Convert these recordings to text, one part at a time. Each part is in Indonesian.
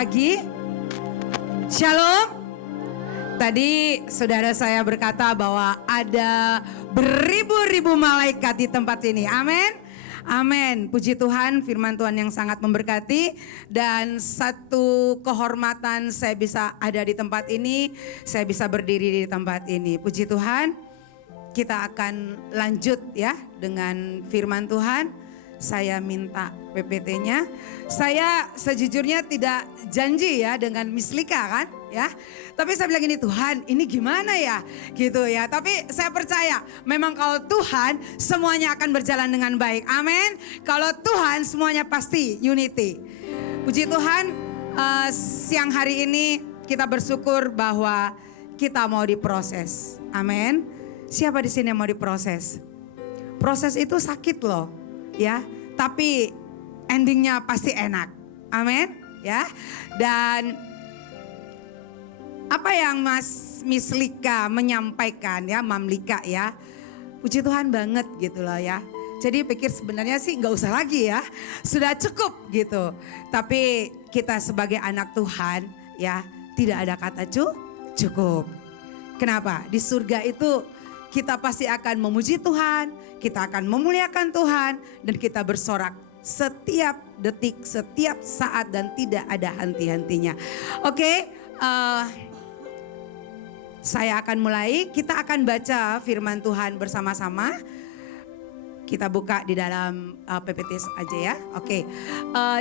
pagi. Shalom. Tadi saudara saya berkata bahwa ada beribu-ribu malaikat di tempat ini. Amin. Amin. Puji Tuhan, firman Tuhan yang sangat memberkati. Dan satu kehormatan saya bisa ada di tempat ini. Saya bisa berdiri di tempat ini. Puji Tuhan. Kita akan lanjut ya dengan firman Tuhan. Saya minta PPT-nya. Saya sejujurnya tidak janji ya dengan Miss Lika kan ya. Tapi saya bilang gini, Tuhan ini gimana ya gitu ya. Tapi saya percaya memang kalau Tuhan semuanya akan berjalan dengan baik. Amin. Kalau Tuhan semuanya pasti unity. Puji Tuhan, siang hari ini kita bersyukur bahwa kita mau diproses. Amin. Siapa di sini yang mau diproses? Proses itu sakit loh. Ya, tapi endingnya pasti enak. Amin. Ya. Dan apa yang Miss Lika menyampaikan ya, Mam Lika ya. Puji Tuhan banget gitu loh ya. Jadi pikir sebenarnya sih nggak usah lagi ya. Sudah cukup gitu. Tapi kita sebagai anak Tuhan ya, tidak ada kata cukup. Kenapa? Di surga itu kita pasti akan memuji Tuhan, kita akan memuliakan Tuhan, dan kita bersorak setiap detik, setiap saat, dan tidak ada henti-hentinya. Oke, saya akan mulai. Kita akan baca firman Tuhan bersama-sama. Kita buka di dalam PPT aja ya. Oke,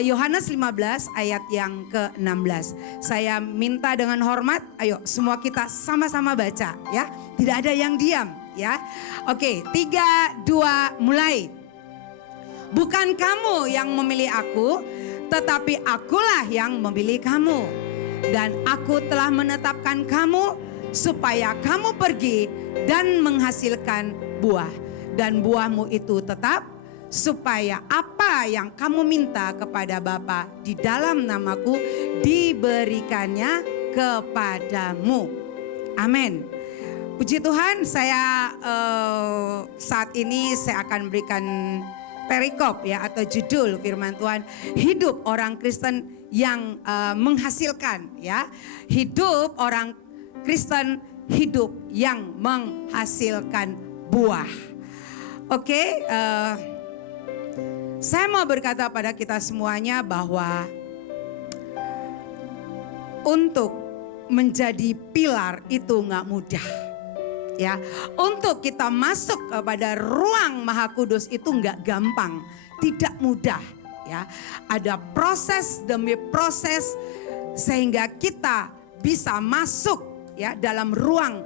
Yohanes 15 ayat yang ke-16. Saya minta dengan hormat, ayo semua kita sama-sama baca ya. Tidak ada yang diam ya. Oke, 3, 2, mulai. Bukan kamu yang memilih aku, tetapi akulah yang memilih kamu. Dan aku telah menetapkan kamu supaya kamu pergi dan menghasilkan buah. Dan buahmu itu tetap, supaya apa yang kamu minta kepada Bapa di dalam namaku diberikannya kepadamu. Amin. Puji Tuhan, saya saat ini saya akan berikan perikop ya, atau judul firman Tuhan, hidup orang Kristen yang menghasilkan ya. Hidup orang Kristen, hidup yang menghasilkan buah. Oke, saya mau berkata pada kita semuanya bahwa untuk menjadi pilar itu gak mudah. Ya, untuk kita masuk kepada ruang Maha Kudus itu gak gampang, tidak mudah. Ya, ada proses demi proses sehingga kita bisa masuk ya dalam ruang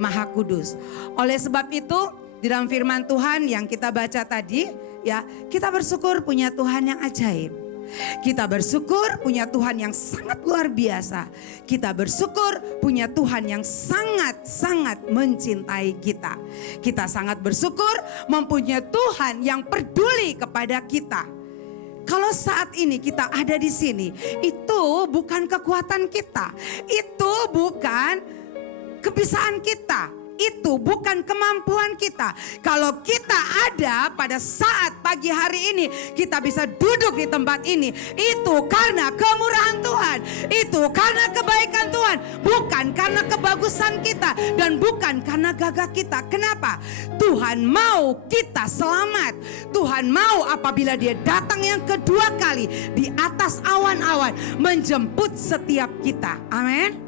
Maha Kudus. Oleh sebab itu, di dalam firman Tuhan yang kita baca tadi, ya, kita bersyukur punya Tuhan yang ajaib. Kita bersyukur punya Tuhan yang sangat luar biasa. Kita bersyukur punya Tuhan yang sangat-sangat mencintai kita. Kita sangat bersyukur mempunyai Tuhan yang peduli kepada kita. Kalau saat ini kita ada di sini, itu bukan kekuatan kita, itu bukan kebisaan kita, itu bukan kemampuan kita. Kalau kita ada pada saat pagi hari ini, kita bisa duduk di tempat ini, itu karena kemurahan Tuhan, itu karena kebaikan Tuhan, bukan karena kebagusan kita, dan bukan karena gagah kita. Kenapa? Tuhan mau kita selamat. Tuhan mau apabila Dia datang yang kedua kali di atas awan-awan menjemput setiap kita. Amin.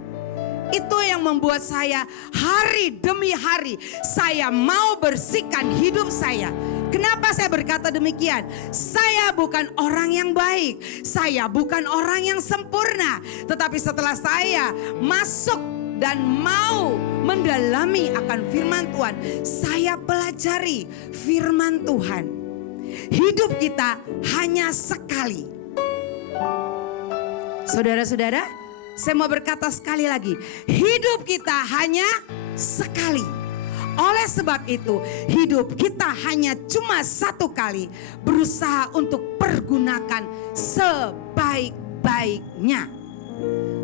Itu yang membuat saya hari demi hari saya mau bersihkan hidup saya. Kenapa saya berkata demikian? Saya bukan orang yang baik, saya bukan orang yang sempurna. Tetapi setelah saya masuk dan mau mendalami akan firman Tuhan, saya pelajari firman Tuhan. Hidup kita hanya sekali. Saudara-saudara, saya mau berkata sekali lagi, hidup kita hanya sekali. Oleh sebab itu, hidup kita hanya cuma satu kali. Berusaha untuk pergunakan sebaik-baiknya.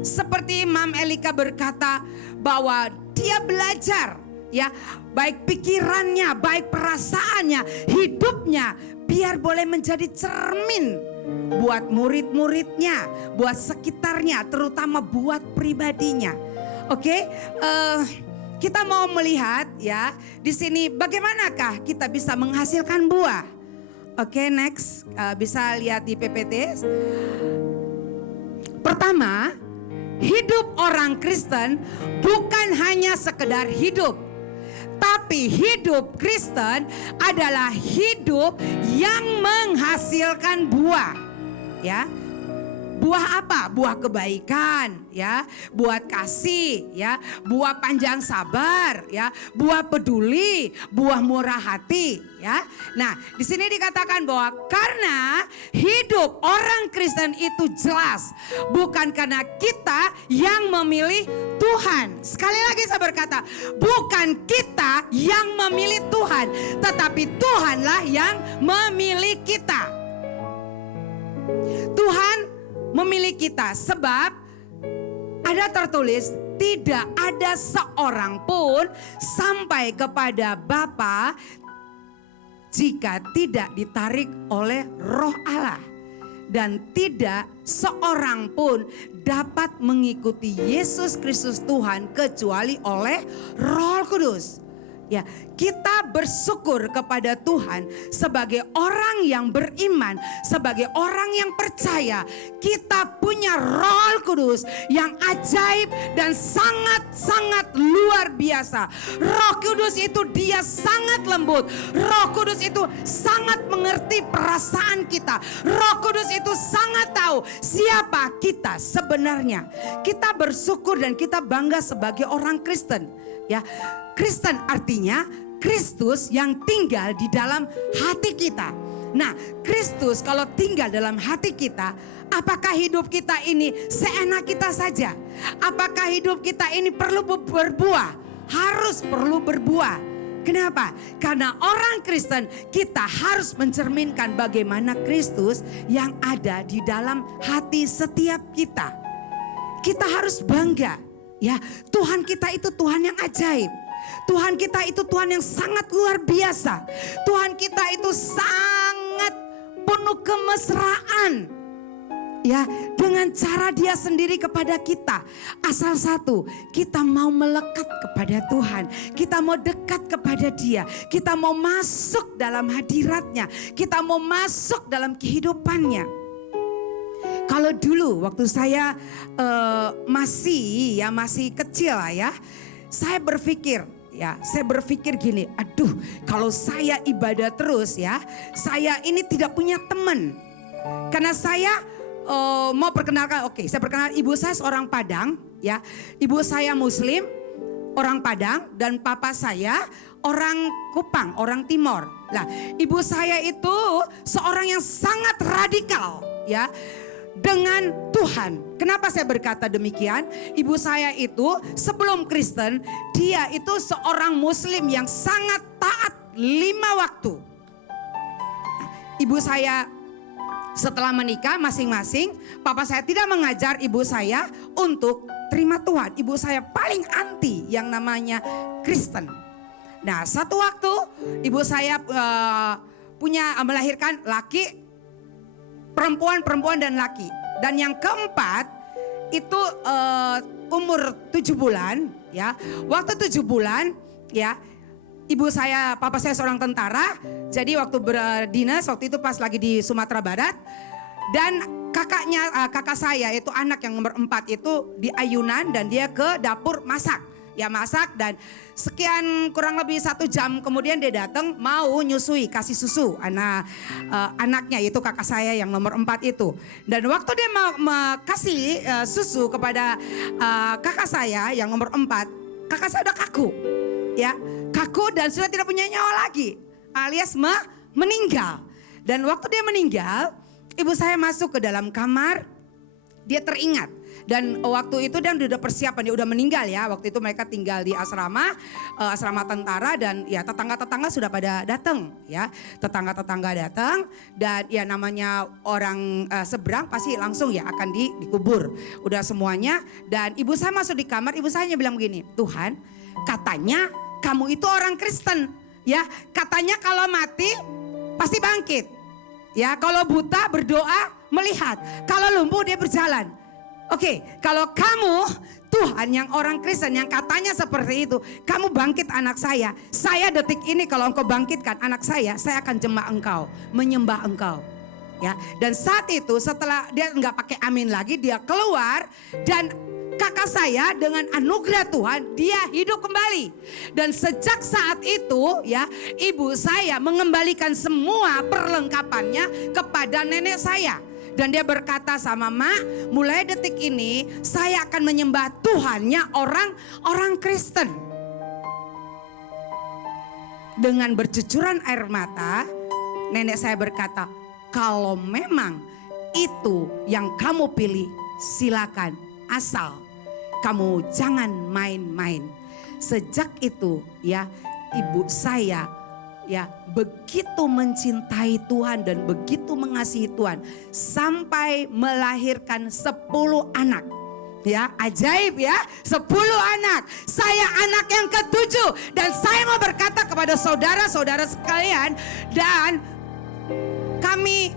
Seperti Mam Elika berkata bahwa dia belajar ya, baik pikirannya, baik perasaannya, hidupnya biar boleh menjadi cermin buat murid-muridnya, buat sekitarnya, terutama buat pribadinya. Oke, kita mau melihat ya di sini bagaimanakah kita bisa menghasilkan buah. Oke, next, bisa lihat di PPT. Pertama, hidup orang Kristen bukan hanya sekedar hidup, tapi hidup Kristen adalah hidup yang menghasilkan buah. Ya. Buah apa? Buah kebaikan, ya, buah kasih, ya, buah panjang sabar, ya, buah peduli, buah murah hati, ya. Nah, di sini dikatakan bahwa karena hidup orang Kristen itu jelas bukan karena kita yang memilih Tuhan. Sekali lagi saya berkata, bukan kita yang memilih Tuhan, tetapi Tuhanlah yang memilih kita. Tuhan memilih kita sebab ada tertulis tidak ada seorang pun sampai kepada Bapa jika tidak ditarik oleh Roh Allah, dan tidak seorang pun dapat mengikuti Yesus Kristus Tuhan kecuali oleh Roh Kudus. Ya, kita bersyukur kepada Tuhan sebagai orang yang beriman, sebagai orang yang percaya. Kita punya Roh Kudus yang ajaib dan sangat-sangat luar biasa. Roh Kudus itu dia sangat lembut. Roh Kudus itu sangat mengerti perasaan kita. Roh Kudus itu sangat tahu siapa kita sebenarnya. Kita bersyukur dan kita bangga sebagai orang Kristen. Ya, Kristen artinya Kristus yang tinggal di dalam hati kita. Nah, Kristus kalau tinggal dalam hati kita, apakah hidup kita ini seenak kita saja? Apakah hidup kita ini perlu berbuah? Harus perlu berbuah. Kenapa? Karena orang Kristen kita harus mencerminkan bagaimana Kristus yang ada di dalam hati setiap kita. Kita harus bangga. Ya, Tuhan kita itu Tuhan yang ajaib. Tuhan kita itu Tuhan yang sangat luar biasa. Tuhan kita itu sangat penuh kemesraan. Ya, dengan cara dia sendiri kepada kita. Asal satu, kita mau melekat kepada Tuhan. Kita mau dekat kepada dia. Kita mau masuk dalam hadiratnya. Kita mau masuk dalam kehidupannya. Kalau dulu waktu saya masih kecil lah ya, saya berpikir gini, aduh kalau saya ibadah terus ya, saya ini tidak punya teman. Karena saya mau perkenalkan, saya perkenalkan ibu saya seorang Padang ya, ibu saya Muslim, orang Padang, dan papa saya orang Kupang, orang Timor. Nah, ibu saya itu seorang yang sangat radikal ya. Dengan Tuhan. Kenapa saya berkata demikian? Ibu saya itu sebelum Kristen, dia itu seorang Muslim yang sangat taat 5 waktu. Ibu saya setelah menikah masing-masing, papa saya tidak mengajar ibu saya untuk terima Tuhan. Ibu saya paling anti yang namanya Kristen. Nah, satu waktu ibu saya melahirkan laki, perempuan dan laki. Dan yang keempat itu umur 7 bulan ya. Waktu 7 bulan ya, papa saya seorang tentara. Jadi waktu berdinas waktu itu pas lagi di Sumatera Barat. Dan kakak saya itu anak yang nomor 4 itu di ayunan dan dia ke dapur masak. Ya masak, dan sekian kurang lebih 1 jam kemudian dia datang mau nyusui, kasih susu anaknya, yaitu kakak saya yang nomor 4 itu. Dan waktu dia mau kasih susu kepada kakak saya yang nomor 4, kakak saya udah kaku. Ya, kaku dan sudah tidak punya nyawa lagi, alias meninggal. Dan waktu dia meninggal, ibu saya masuk ke dalam kamar, dia teringat. Dan waktu itu dia udah persiapan, dia udah meninggal ya. Waktu itu mereka tinggal di asrama tentara, dan ya tetangga-tetangga sudah pada datang ya. Tetangga-tetangga datang, dan ya namanya orang seberang pasti langsung ya akan dikubur. Udah semuanya, dan ibu saya masuk di kamar, ibu saya bilang begini, Tuhan katanya kamu itu orang Kristen ya. Katanya kalau mati pasti bangkit. Ya, kalau buta berdoa melihat. Kalau lumpuh dia berjalan. Oke, kalau kamu Tuhan yang orang Kristen yang katanya seperti itu, kamu bangkit anak saya detik ini kalau engkau bangkitkan anak saya akan jemaah engkau, menyembah engkau. Ya, dan saat itu setelah dia nggak pakai amin lagi, dia keluar dan kakak saya dengan anugerah Tuhan dia hidup kembali. Dan sejak saat itu ya, ibu saya mengembalikan semua perlengkapannya kepada nenek saya. Dan dia berkata sama Mak, mulai detik ini saya akan menyembah Tuhannya orang Kristen. Dengan bercucuran air mata, nenek saya berkata, kalau memang itu yang kamu pilih, silakan. Asal kamu jangan main-main. Sejak itu ya, ibu saya ya begitu mencintai Tuhan dan begitu mengasihi Tuhan sampai melahirkan 10 anak. Ya, ajaib ya, 10 anak. Saya anak yang ke-7 dan saya mau berkata kepada saudara-saudara sekalian, dan kami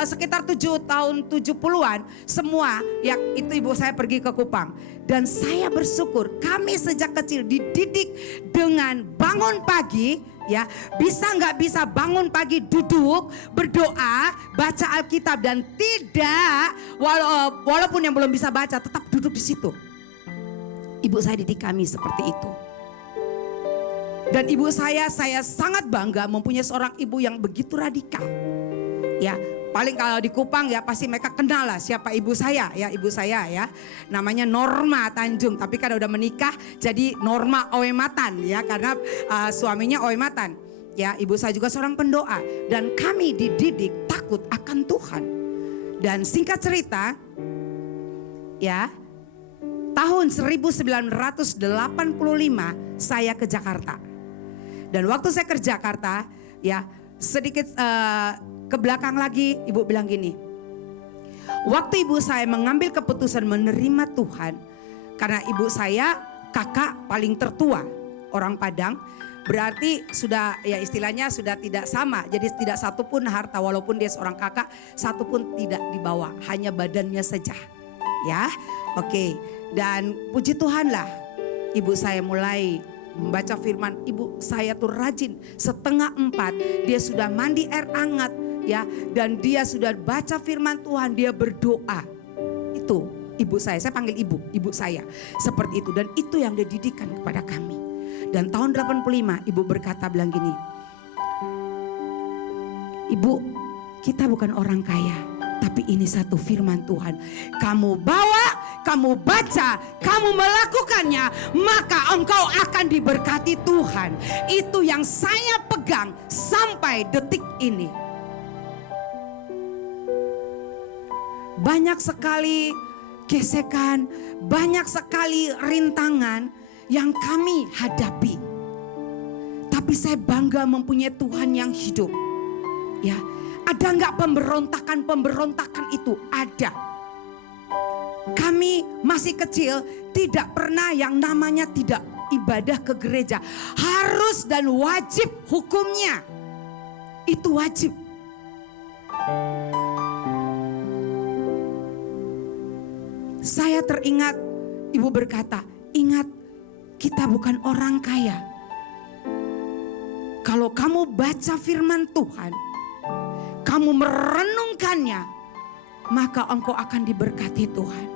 sekitar 7 tahun 70-an semua ya, itu ibu saya pergi ke Kupang. Dan saya bersyukur kami sejak kecil dididik dengan bangun pagi ya, bisa nggak bisa bangun pagi duduk berdoa, baca Alkitab, dan tidak walaupun yang belum bisa baca tetap duduk di situ. Ibu saya didik kami seperti itu. Dan ibu saya sangat bangga mempunyai seorang ibu yang begitu radikal. Ya, paling kalau di Kupang ya pasti mereka kenal lah siapa ibu saya ya. Ibu saya ya namanya Norma Tanjung, tapi kan udah menikah jadi Norma Oematan ya, karena suaminya Oematan. Ya, ibu saya juga seorang pendoa dan kami dididik takut akan Tuhan. Dan singkat cerita ya, tahun 1985 saya ke Jakarta. Dan waktu saya ke Jakarta ya, sedikit ke belakang lagi ibu bilang gini. Waktu ibu saya mengambil keputusan menerima Tuhan, karena ibu saya kakak paling tertua orang Padang, berarti sudah ya istilahnya sudah tidak sama. Jadi tidak satu pun harta, walaupun dia seorang kakak, satu pun tidak dibawa, hanya badannya saja. Ya, oke. Dan puji Tuhan lah, ibu saya mulai membaca firman. Ibu saya tuh rajin, 3:30 dia sudah mandi air hangat ya, dan dia sudah baca firman Tuhan, dia berdoa. Itu ibu saya panggil ibu saya seperti itu, dan itu yang dia didikan kepada kami. Dan tahun 85 ibu berkata bilang gini, Ibu, kita bukan orang kaya, tapi ini satu firman Tuhan. Kamu bawa, kamu baca, kamu melakukannya, maka engkau akan diberkati Tuhan. Itu yang saya pegang sampai detik ini. Banyak sekali gesekan, banyak sekali rintangan yang kami hadapi. Tapi saya bangga mempunyai Tuhan yang hidup. Ya, ada nggak pemberontakan itu? Ada. Kami masih kecil, tidak pernah yang namanya tidak ibadah ke gereja. Harus dan wajib hukumnya. Itu wajib. Saya teringat ibu berkata, ingat kita bukan orang kaya. Kalau kamu baca firman Tuhan, kamu merenungkannya, maka engkau akan diberkati Tuhan.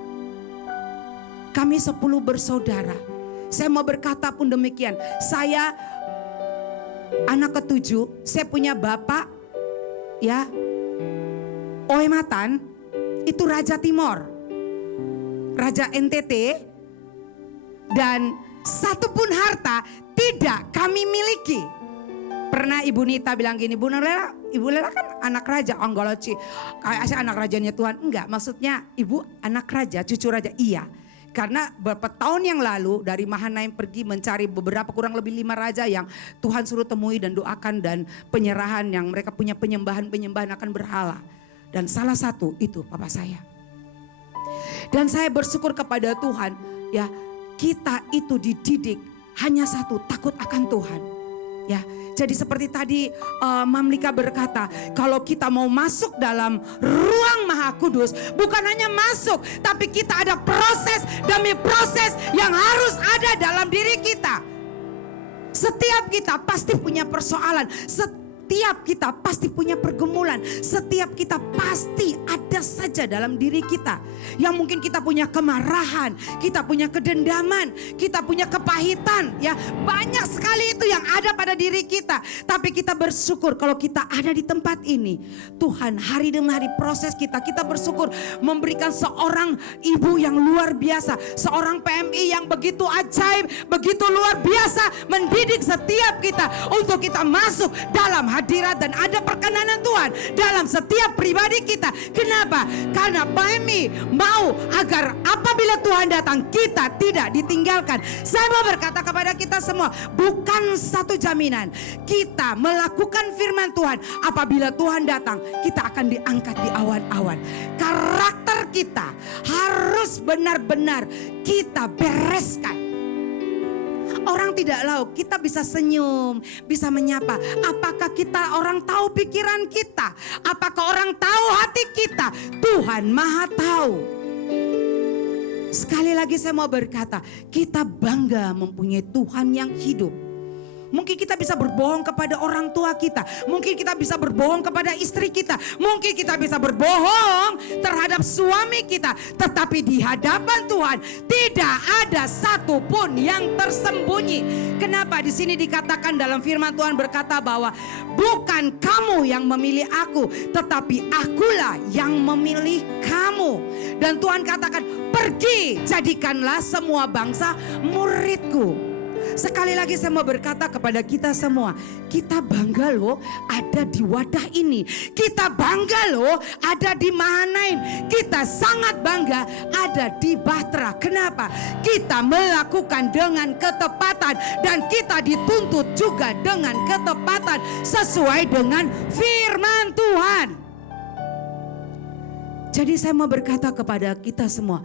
Kami 10 bersaudara. Saya mau berkata pun demikian. Saya anak ke-7, saya punya bapak ya, Oematan, itu Raja Timor, Raja NTT, dan satupun harta tidak kami miliki. Pernah Ibu Nita bilang gini, Ibu Lela kan anak raja, Anggoloci, saya anak rajanya Tuhan. Enggak, maksudnya ibu anak raja, cucu raja. Iya, karena beberapa tahun yang lalu dari Mahanaim pergi mencari beberapa kurang lebih 5 raja yang Tuhan suruh temui dan doakan, dan penyerahan yang mereka punya penyembahan akan berhala. Dan salah satu itu papa saya. Dan saya bersyukur kepada Tuhan ya, kita itu dididik hanya satu, takut akan Tuhan. Ya, Jadi seperti tadi Mamlika berkata, kalau kita mau masuk dalam ruang Maha Kudus, bukan hanya masuk, tapi kita ada proses demi proses yang harus ada dalam diri kita. Setiap kita pasti punya persoalan, setiap kita pasti punya pergumulan, setiap kita pasti ada saja dalam diri kita. Yang mungkin kita punya kemarahan, kita punya kedendaman, kita punya kepahitan, ya banyak sekali itu yang ada pada diri kita. Tapi kita bersyukur kalau kita ada di tempat ini. Tuhan hari demi hari proses kita, kita bersyukur memberikan seorang ibu yang luar biasa, seorang PMI yang begitu ajaib, begitu luar biasa, mendidik setiap kita untuk kita masuk dalam hadirat dan ada perkenanan Tuhan dalam setiap pribadi kita. Kenapa? Karena PMI mau agar apabila Tuhan datang kita tidak ditinggalkan. Saya mau berkata kepada kita semua, bukan satu jaminan kita melakukan firman Tuhan, apabila Tuhan datang kita akan diangkat di awan-awan. Karakter kita harus benar-benar kita bereskan. Orang tidak tahu, kita bisa senyum, bisa menyapa. Apakah kita orang tahu pikiran kita? Apakah orang tahu hati kita? Tuhan Maha tahu. Sekali lagi saya mau berkata, kita bangga mempunyai Tuhan yang hidup. Mungkin kita bisa berbohong kepada orang tua kita. Mungkin kita bisa berbohong kepada istri kita. Mungkin kita bisa berbohong terhadap suami kita. Tetapi di hadapan Tuhan tidak ada satupun yang tersembunyi. Kenapa? Di sini dikatakan dalam firman Tuhan berkata bahwa bukan kamu yang memilih aku, tetapi akulah yang memilih kamu. Dan Tuhan katakan, pergi jadikanlah semua bangsa muridku. Sekali lagi saya mau berkata kepada kita semua, kita bangga loh ada di wadah ini. Kita bangga loh ada di Mahanaim. Kita sangat bangga ada di Bahtera. Kenapa? Kita melakukan dengan ketepatan dan kita dituntut juga dengan ketepatan sesuai dengan firman Tuhan. Jadi saya mau berkata kepada kita semua,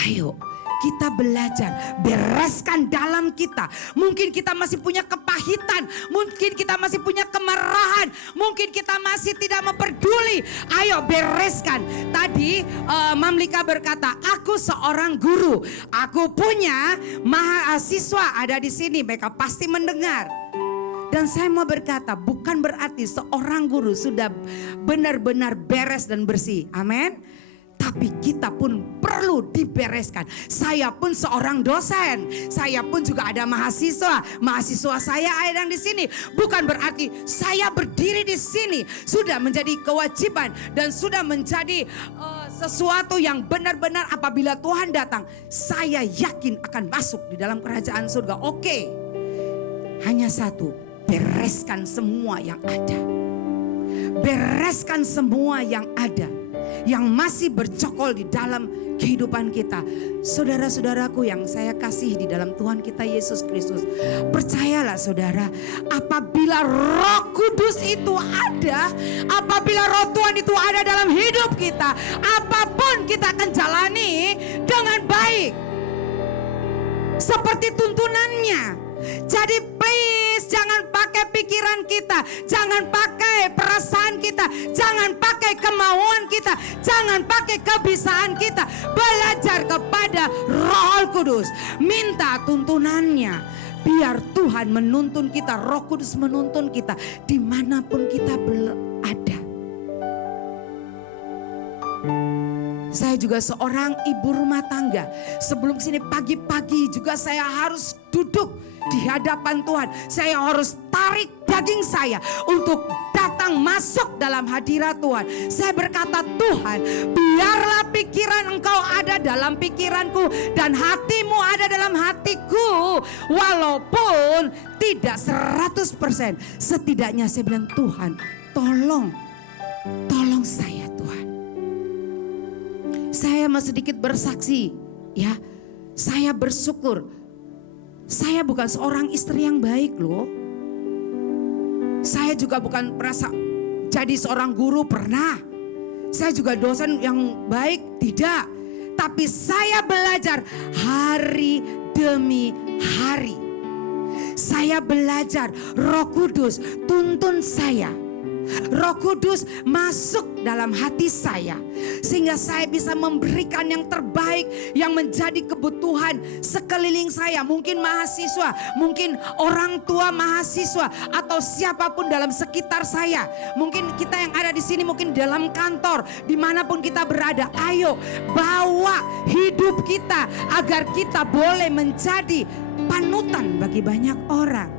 ayo kita belajar, bereskan dalam kita. Mungkin kita masih punya kepahitan, mungkin kita masih punya kemarahan, mungkin kita masih tidak memperduli. Ayo bereskan. Tadi Mamlika berkata, aku seorang guru, aku punya mahasiswa ada di sini, mereka pasti mendengar. Dan saya mau berkata, bukan berarti seorang guru sudah benar-benar beres dan bersih. Amin. Tapi kita pun perlu dibereskan. Saya pun seorang dosen, saya pun juga ada mahasiswa. Mahasiswa saya ada yang di sini. Bukan berarti saya berdiri di sini sudah menjadi kewajiban dan sudah menjadi sesuatu yang benar-benar apabila Tuhan datang, saya yakin akan masuk di dalam kerajaan surga. Oke, hanya satu, bereskan semua yang ada. Bereskan semua yang ada, yang masih bercokol di dalam kehidupan kita. Saudara-saudaraku yang saya kasih di dalam Tuhan kita Yesus Kristus, percayalah saudara, apabila Roh Kudus itu ada, apabila Roh Tuhan itu ada dalam hidup kita, apapun kita akan jalani dengan baik seperti tuntunannya. Jadi please jangan pakai pikiran kita, jangan pakai perasaan kita, jangan pakai kemauan kita, jangan pakai kebisaan kita. Belajar kepada Roh Kudus, minta tuntunannya. Biar Tuhan menuntun kita, Roh Kudus menuntun kita dimanapun kita berada. Saya juga seorang ibu rumah tangga. Sebelum sini pagi-pagi juga saya harus duduk di hadapan Tuhan. Saya harus tarik daging saya untuk datang masuk dalam hadirat Tuhan. Saya berkata, Tuhan, biarlah pikiran Engkau ada dalam pikiranku dan hatimu ada dalam hatiku. Walaupun tidak 100%, setidaknya saya bilang, Tuhan, tolong saya Tuhan. Saya mau sedikit bersaksi, ya. Saya bersyukur. Saya bukan seorang istri yang baik loh. Saya juga bukan merasa jadi seorang guru pernah. Saya juga dosen yang baik, tidak. Tapi saya belajar hari demi hari. Saya belajar, Roh Kudus tuntun saya. Roh Kudus masuk dalam hati saya sehingga saya bisa memberikan yang terbaik yang menjadi kebutuhan sekeliling saya. Mungkin mahasiswa, mungkin orang tua mahasiswa, atau siapapun dalam sekitar saya. Mungkin kita yang ada di sini, mungkin dalam kantor, dimanapun kita berada. Ayo bawa hidup kita agar kita boleh menjadi panutan bagi banyak orang.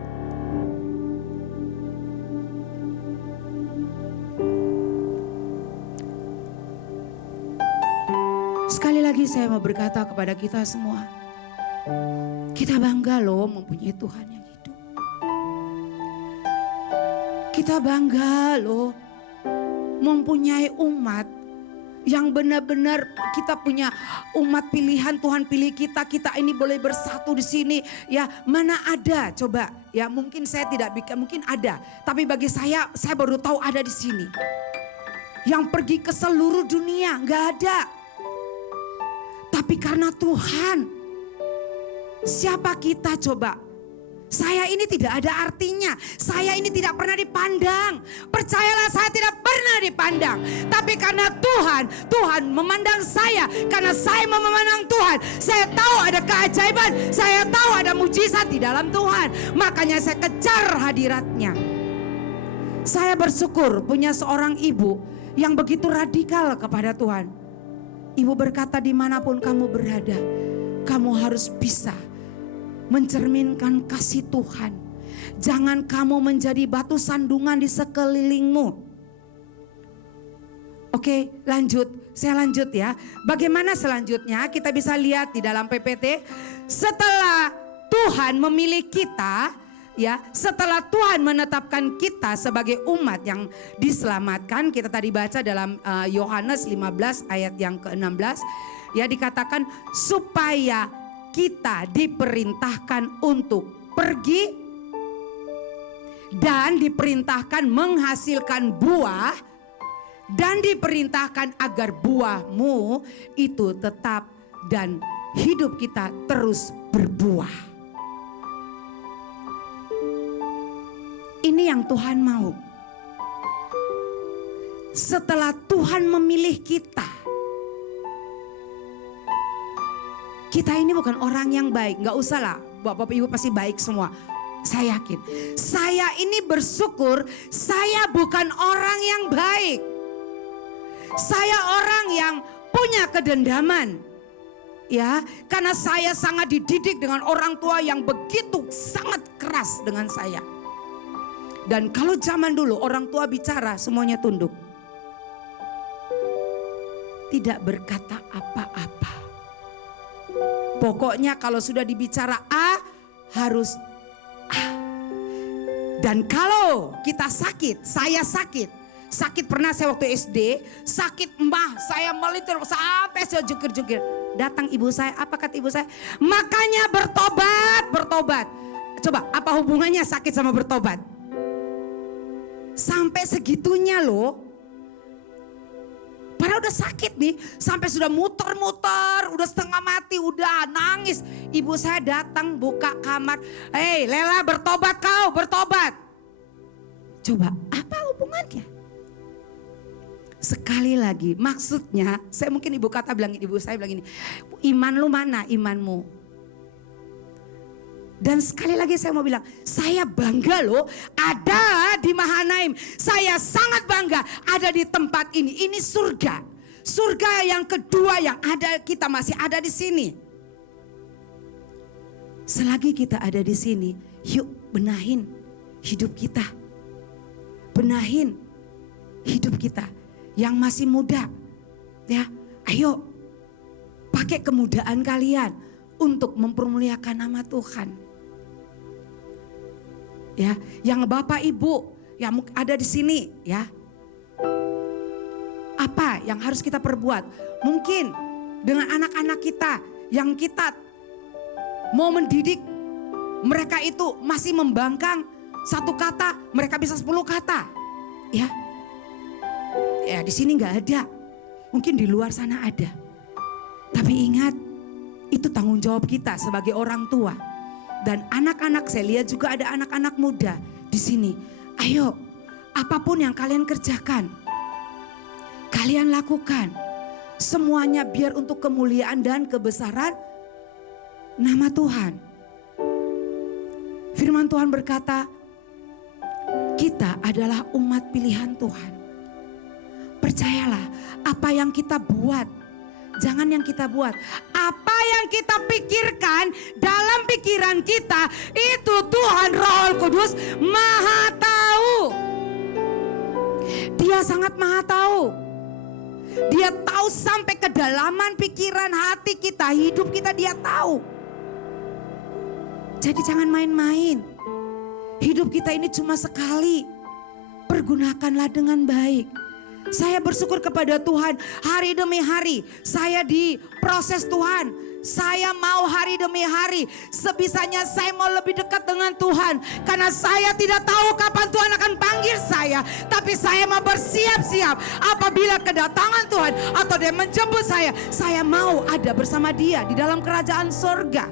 Sekali lagi saya mau berkata kepada kita semua, kita bangga loh mempunyai Tuhan yang hidup. Kita bangga loh mempunyai umat yang benar-benar kita punya umat pilihan. Tuhan pilih kita, kita ini boleh bersatu di sini. Ya, mana ada coba, ya mungkin saya tidak bikin, mungkin ada. Tapi bagi saya baru tahu ada di sini. Yang pergi ke seluruh dunia, nggak ada. Tapi karena Tuhan, siapa kita coba? Saya ini tidak ada artinya. Saya ini tidak pernah dipandang. Percayalah, saya tidak pernah dipandang. Tapi karena Tuhan memandang saya. Karena saya memandang Tuhan, saya tahu ada keajaiban. Saya tahu ada mujizat di dalam Tuhan. Makanya saya kejar hadiratnya. Saya bersyukur punya seorang ibu yang begitu radikal kepada Tuhan. Ibu berkata, dimanapun kamu berada, kamu harus bisa mencerminkan kasih Tuhan. Jangan kamu menjadi batu sandungan di sekelilingmu. Oke, lanjut. Saya lanjut ya. Bagaimana selanjutnya? Kita bisa lihat di dalam PPT. Setelah Tuhan memilih kita, ya, setelah Tuhan menetapkan kita sebagai umat yang diselamatkan, kita tadi baca dalam Yohanes 15 ayat yang ke-16, ya dikatakan supaya kita diperintahkan untuk pergi dan diperintahkan menghasilkan buah dan diperintahkan agar buahmu itu tetap dan hidup kita terus berbuah. Ini yang Tuhan mau. Setelah Tuhan memilih kita, kita ini bukan orang yang baik. Gak usah lah, Bapak Ibu pasti baik semua. Saya yakin. Saya ini bersyukur saya bukan orang yang baik. Saya orang yang punya kedendaman. Ya, karena saya sangat dididik dengan orang tua yang begitu sangat keras dengan saya. Dan kalau zaman dulu orang tua bicara semuanya tunduk. Tidak berkata apa-apa. Pokoknya kalau sudah dibicara A harus A. Dan kalau kita sakit, saya sakit. Sakit pernah saya waktu SD, sakit mbah saya melintir sampai saya jungkir-jungkir. Datang ibu saya, apa kata ibu saya? Makanya bertobat. Coba apa hubungannya sakit sama bertobat? Sampai segitunya loh. Padahal udah sakit nih, sampai sudah muter-muter, udah setengah mati, udah nangis. Ibu saya datang buka kamar, hei Lela bertobat kau, bertobat. Coba apa hubungannya? Sekali lagi maksudnya, saya mungkin ibu saya bilang ini, iman lu mana imanmu? Dan sekali lagi saya mau bilang, saya bangga loh ada di Mahanaim. Saya sangat bangga ada di tempat ini. Ini surga. Surga yang kedua yang ada, kita masih ada di sini. Selagi kita ada di sini, yuk benahin hidup kita. Benahin hidup kita yang masih muda. Ya, ayo pakai kemudaan kalian untuk mempermuliakan nama Tuhan. Ya, yang Bapak Ibu yang ada di sini, ya. Apa yang harus kita perbuat? Mungkin dengan anak-anak kita yang kita mau mendidik, mereka itu masih membangkang satu kata, mereka bisa 10 kata. Ya. Ya, di sini nggak ada. Mungkin di luar sana ada. Tapi ingat, itu tanggung jawab kita sebagai orang tua. Dan anak-anak, saya lihat juga ada anak-anak muda di sini. Ayo, apapun yang kalian kerjakan, kalian lakukan. Semuanya biar untuk kemuliaan dan kebesaran nama Tuhan. Firman Tuhan berkata, kita adalah umat pilihan Tuhan. Percayalah, apa yang kita buat, jangan yang kita buat. Apa yang kita pikirkan dalam pikiran kita, itu Tuhan Roh Kudus Maha tahu. Dia sangat Maha tahu. Dia tahu sampai kedalaman pikiran hati kita, hidup kita, dia tahu. Jadi jangan main-main. Hidup kita ini cuma sekali. Pergunakanlah dengan baik. Saya bersyukur kepada Tuhan, hari demi hari saya diproses Tuhan. Saya mau hari demi hari, sebisanya saya mau lebih dekat dengan Tuhan. Karena saya tidak tahu kapan Tuhan akan panggil saya. Tapi saya mau bersiap-siap apabila kedatangan Tuhan atau dia menjemput saya mau ada bersama dia di dalam kerajaan sorga.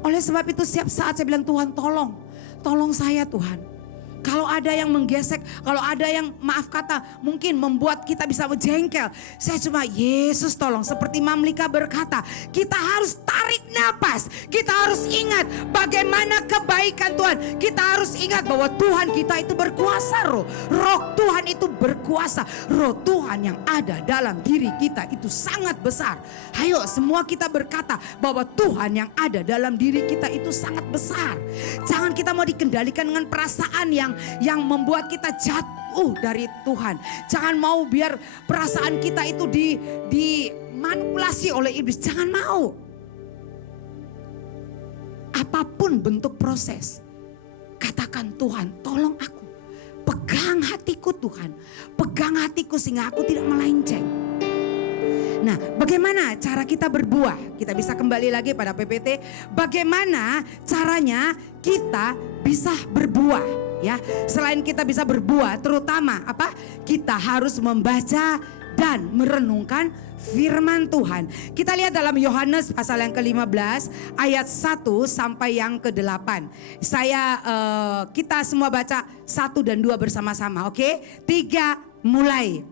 Oleh sebab itu setiap saat saya bilang, Tuhan tolong saya Tuhan. Kalau ada yang menggesek, kalau ada yang maaf kata mungkin membuat kita bisa jengkel. Saya cuma Yesus tolong, seperti Mamlika berkata, kita harus tarik napas. Kita harus ingat bagaimana kebaikan Tuhan. Kita harus ingat bahwa Tuhan kita itu berkuasa roh. Roh Tuhan itu berkuasa. Roh Tuhan yang ada dalam diri kita itu sangat besar. Ayo semua kita berkata bahwa Tuhan yang ada dalam diri kita itu sangat besar. Jangan kita mau dikendalikan dengan perasaan yang membuat kita jatuh dari Tuhan. Jangan mau biar perasaan kita itu dimanipulasi oleh iblis. Jangan mau. Apapun bentuk proses, katakan Tuhan tolong aku. Pegang hatiku Tuhan. Pegang hatiku sehingga aku tidak melenceng. Nah, bagaimana cara kita berbuah? Kita bisa kembali lagi pada PPT. Bagaimana caranya kita bisa berbuah? Ya, selain kita bisa berbuah, terutama apa? Kita harus membaca dan merenungkan firman Tuhan. Kita lihat dalam Yohanes pasal yang ke-15 ayat 1 sampai yang ke-8. Kita semua baca 1 dan 2 bersama-sama, oke? 3 mulai.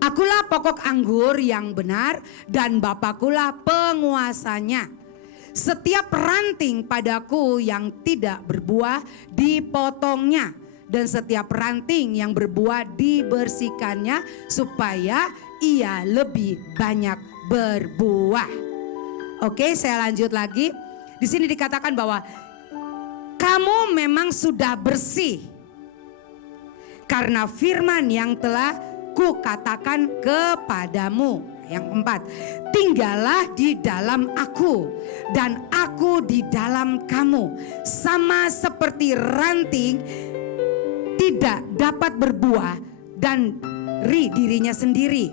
Akulah pokok anggur yang benar dan Bapakulah penguasanya. Setiap ranting padaku yang tidak berbuah dipotongnya. Dan setiap ranting yang berbuah dibersihkannya supaya ia lebih banyak berbuah. Oke, saya lanjut lagi. Di sini dikatakan bahwa kamu memang sudah bersih karena firman yang telah kukatakan kepadamu. Yang 4, tinggallah di dalam aku dan aku di dalam kamu. Sama seperti ranting tidak dapat berbuah dan dirinya sendiri.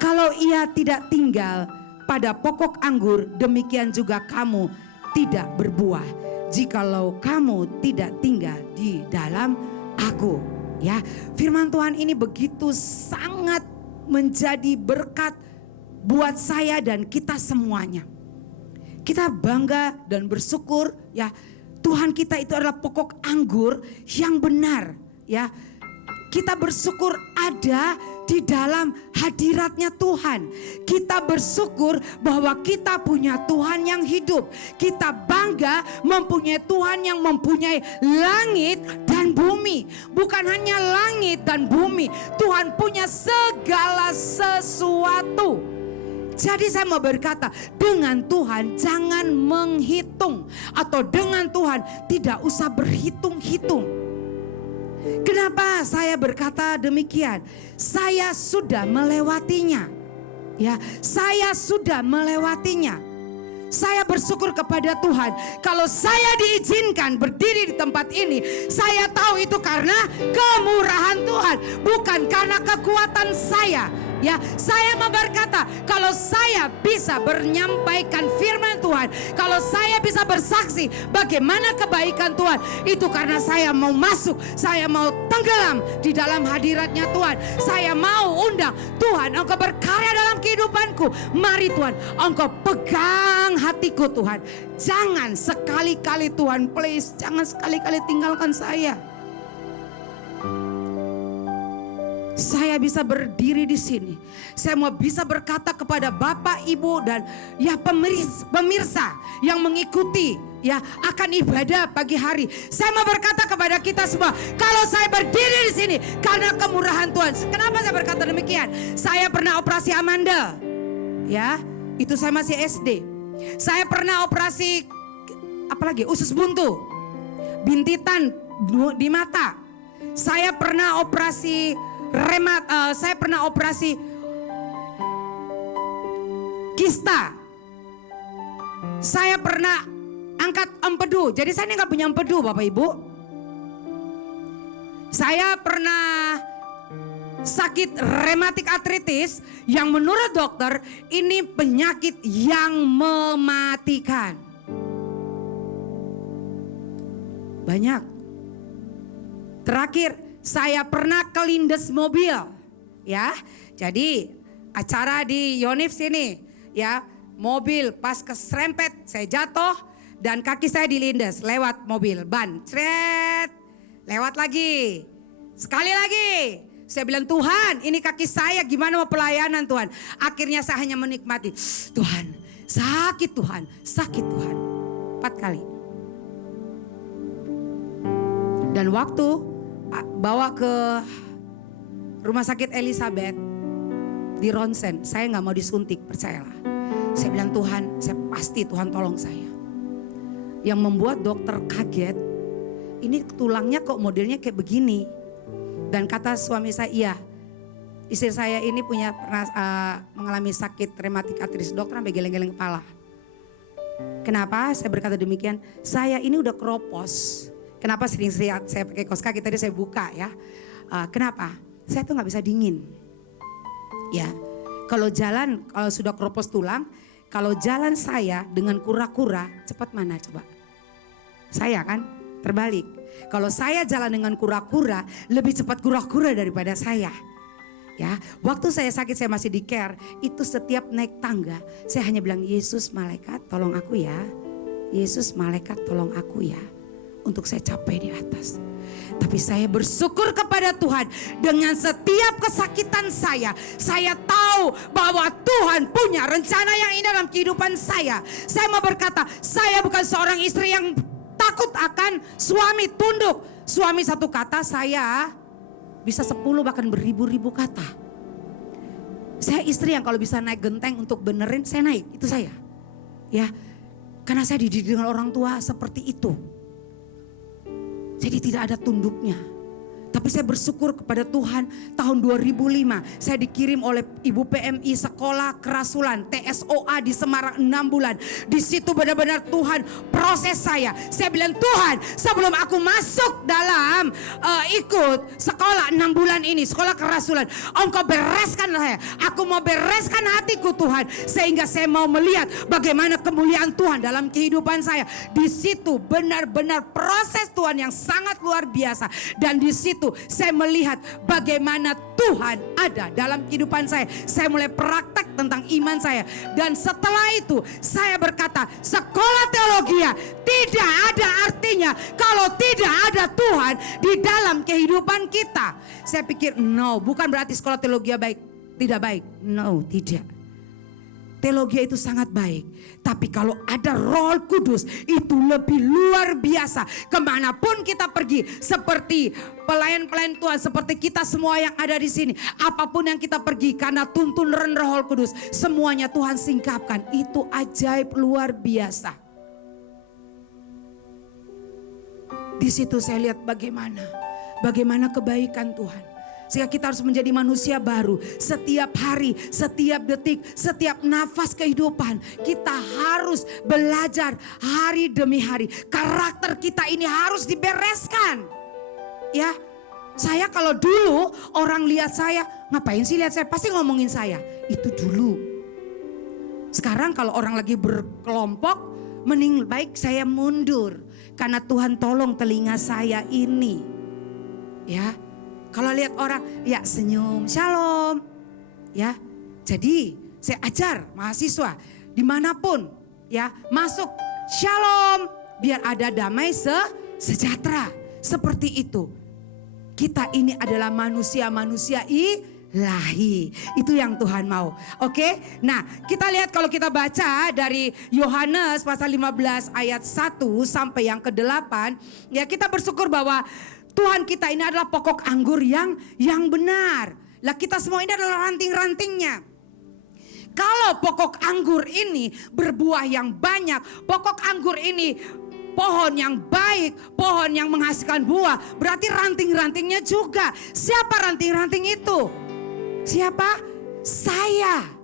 Kalau ia tidak tinggal pada pokok anggur, demikian juga kamu tidak berbuah. Jikalau kamu tidak tinggal di dalam aku. Ya, firman Tuhan ini begitu sangat menjadi berkat buat saya dan kita semuanya. Kita bangga dan bersyukur ya, Tuhan kita itu adalah pokok anggur yang benar ya. Kita bersyukur ada di dalam hadiratnya Tuhan. Kita bersyukur bahwa kita punya Tuhan yang hidup. Kita bangga mempunyai Tuhan yang mempunyai langit dan bumi. Bukan hanya langit dan bumi, Tuhan punya segala sesuatu. Jadi saya mau berkata, dengan Tuhan jangan menghitung, atau dengan Tuhan tidak usah berhitung-hitung. Kenapa saya berkata demikian? Saya sudah melewatinya. Ya, saya sudah melewatinya. Saya bersyukur kepada Tuhan. Kalau saya diizinkan berdiri di tempat ini, saya tahu itu karena kemurahan Tuhan, bukan karena kekuatan saya. Ya, saya mau berkata, kalau saya bisa menyampaikan firman Tuhan Tuhan. Kalau saya bisa bersaksi bagaimana kebaikan Tuhan, itu karena saya mau masuk, saya mau tenggelam di dalam hadiratnya Tuhan. Saya mau undang Tuhan, Engkau berkarya dalam kehidupanku. Mari Tuhan, Engkau pegang hatiku Tuhan. Jangan sekali-kali Tuhan, please, jangan sekali-kali tinggalkan saya. Saya bisa berdiri di sini. Saya mau bisa berkata kepada Bapak, Ibu, dan ya pemirsa yang mengikuti ya akan ibadah pagi hari. Saya mau berkata kepada kita semua, kalau saya berdiri di sini karena kemurahan Tuhan. Kenapa saya berkata demikian? Saya pernah operasi amandel. Ya, itu saya masih SD. Saya pernah operasi apalagi usus buntu, bintitan di mata. Saya pernah operasi saya pernah operasi kista. Saya pernah angkat empedu. Jadi saya nggak punya empedu, Bapak Ibu. Saya pernah sakit rematik artritis yang menurut dokter ini penyakit yang mematikan. Banyak. Terakhir, saya pernah kelindes mobil, ya. Jadi acara di Yonif sini, ya, mobil pas keserempet, saya jatuh dan kaki saya dilindes lewat mobil ban, cret, lewat lagi, sekali lagi. Saya bilang, Tuhan, ini kaki saya gimana mau pelayanan Tuhan? Akhirnya saya hanya menikmati, Tuhan, sakit Tuhan, sakit Tuhan, 4 kali. Dan waktu bawa ke rumah sakit Elizabeth di ronsen, saya nggak mau disuntik, percayalah. Saya bilang, Tuhan, saya pasti Tuhan tolong saya. Yang membuat dokter kaget, ini tulangnya kok modelnya kayak begini. Dan kata suami saya, iya, istri saya ini pernah mengalami sakit rematik artritis. Dokter sampai geleng-geleng kepala. Kenapa saya berkata demikian? Saya ini udah keropos. Kenapa sering-sering saya pakai kaos kaki, tadi saya buka ya. Kenapa? Saya tuh gak bisa dingin. Ya, kalau jalan, kalau sudah keropos tulang, kalau jalan saya dengan kura-kura, cepat mana coba? Saya kan terbalik. Kalau saya jalan dengan kura-kura, lebih cepat kura-kura daripada saya. Ya, waktu saya sakit, saya masih di care, itu setiap naik tangga, saya hanya bilang, Yesus malaikat tolong aku ya. Yesus malaikat tolong aku ya. Untuk saya capai di atas. Tapi saya bersyukur kepada Tuhan. Dengan setiap kesakitan saya tahu bahwa Tuhan punya rencana yang indah dalam kehidupan saya. Saya mau berkata, saya bukan seorang istri yang takut akan suami tunduk. Suami satu kata, saya bisa 10 bahkan beribu-ribu kata. Saya istri yang kalau bisa naik genteng untuk benerin, saya naik, itu saya. Ya, karena saya dididik dengan orang tua seperti itu. Jadi tidak ada tunduknya. Tapi saya bersyukur kepada Tuhan, tahun 2005 saya dikirim oleh Ibu PMI sekolah kerasulan TSOA di Semarang 6 bulan. Di situ benar-benar Tuhan proses saya. Saya bilang, Tuhan, sebelum aku masuk dalam ikut sekolah 6 bulan ini, sekolah kerasulan, Engkau bereskan saya. Aku mau bereskan hatiku Tuhan, sehingga saya mau melihat bagaimana kemuliaan Tuhan dalam kehidupan saya. Di situ benar-benar proses Tuhan yang sangat luar biasa. Dan di situ saya melihat bagaimana Tuhan ada dalam kehidupan saya. Saya mulai praktek tentang iman saya. Dan setelah itu saya berkata, sekolah teologi tidak ada artinya kalau tidak ada Tuhan di dalam kehidupan kita. Saya pikir, no, bukan berarti sekolah teologi tidak baik. No, tidak. Teologi itu sangat baik. Tapi kalau ada Roh Kudus, itu lebih luar biasa. Kemanapun kita pergi, seperti pelayan-pelayan Tuhan, seperti kita semua yang ada di sini. Apapun yang kita pergi, karena tuntunan Roh Kudus, semuanya Tuhan singkapkan. Itu ajaib luar biasa. Di situ saya lihat bagaimana kebaikan Tuhan. Sehingga kita harus menjadi manusia baru. Setiap hari, setiap detik, setiap nafas kehidupan. Kita harus belajar hari demi hari. Karakter kita ini harus dibereskan. Ya, saya kalau dulu orang lihat saya, ngapain sih lihat saya? Pasti ngomongin saya. Itu dulu. Sekarang kalau orang lagi berkelompok, mending baik saya mundur. Karena Tuhan tolong telinga saya ini. Ya, kalau lihat orang, ya senyum, shalom. Ya, jadi saya ajar mahasiswa dimanapun, ya masuk shalom, biar ada damai sejahtera. Seperti itu. Kita ini adalah manusia-manusia ilahi. Itu yang Tuhan mau. Oke? Nah, kita lihat kalau kita baca dari Yohanes pasal 15 ayat 1 sampai yang ke-8, ya kita bersyukur bahwa Tuhan kita ini adalah pokok anggur yang benar. Lah kita semua ini adalah ranting-rantingnya. Kalau pokok anggur ini berbuah yang banyak, pokok anggur ini pohon yang baik, pohon yang menghasilkan buah, berarti ranting-rantingnya juga. Siapa ranting-ranting itu? Siapa? Saya.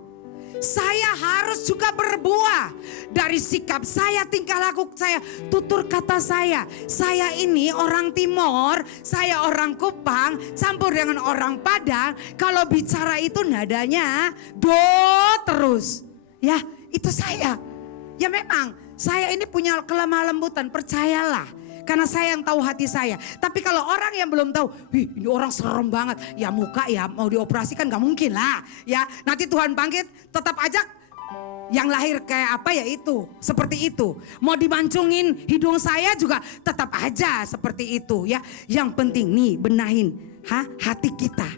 Saya harus juga berbuah. Dari sikap saya, tingkah laku saya, tutur kata saya. Saya ini orang Timor, saya orang Kupang, campur dengan orang Padang. Kalau bicara itu nadanya do terus. Ya, itu saya. Ya memang, saya ini punya kelemah lembutan, percayalah. Karena saya yang tahu hati saya. Tapi kalau orang yang belum tahu, wih ini orang serem banget. Ya muka ya mau dioperasikan gak mungkin lah. Ya nanti Tuhan bangkit tetap aja yang lahir kayak apa ya itu. Seperti itu. Mau dimancungin hidung saya juga tetap aja seperti itu ya. Yang penting nih benahin hati kita.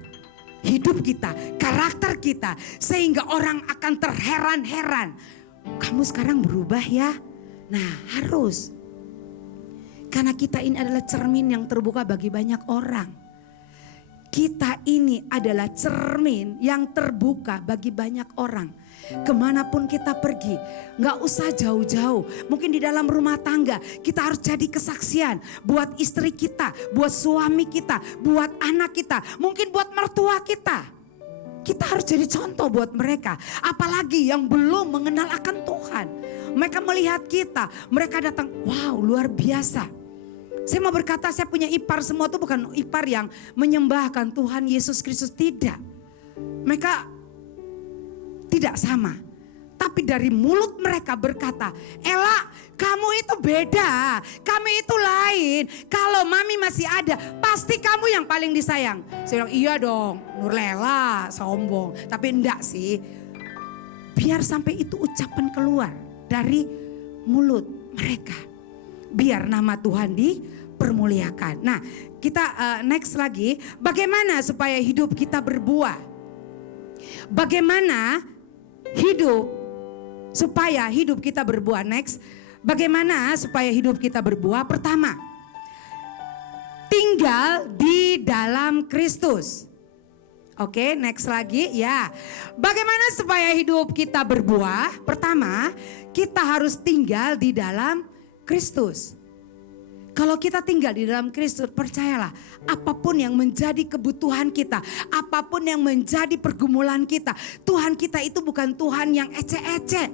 Hidup kita, karakter kita. Sehingga orang akan terheran-heran. Kamu sekarang berubah ya. Nah harus. Karena kita ini adalah cermin yang terbuka bagi banyak orang. Kita ini adalah cermin yang terbuka bagi banyak orang. Kemanapun kita pergi, gak usah jauh-jauh. Mungkin di dalam rumah tangga kita harus jadi kesaksian. Buat istri kita, buat suami kita, buat anak kita. Mungkin buat mertua kita. Kita harus jadi contoh buat mereka. Apalagi yang belum mengenal akan Tuhan. Mereka melihat kita, mereka datang, wow luar biasa. Saya mau berkata saya punya ipar, semua itu bukan ipar yang menyembahkan Tuhan Yesus Kristus, tidak. Mereka tidak sama. Tapi dari mulut mereka berkata, Ella kamu itu beda, kami itu lain. Kalau mami masih ada, pasti kamu yang paling disayang. Saya bilang iya dong, Nurlela sombong. Tapi enggak sih, biar sampai itu ucapan keluar dari mulut mereka. Biar nama Tuhan dipermuliakan. Nah kita next lagi. Bagaimana supaya hidup kita berbuah? Bagaimana supaya hidup kita berbuah? Next. Bagaimana supaya hidup kita berbuah? Pertama, tinggal di dalam Kristus. Oke, next lagi ya. Bagaimana supaya hidup kita berbuah? Pertama, kita harus tinggal di dalam Kristus. Kalau kita tinggal di dalam Kristus, percayalah, apapun yang menjadi kebutuhan kita, apapun yang menjadi pergumulan kita, Tuhan kita itu bukan Tuhan yang ecek-ecek.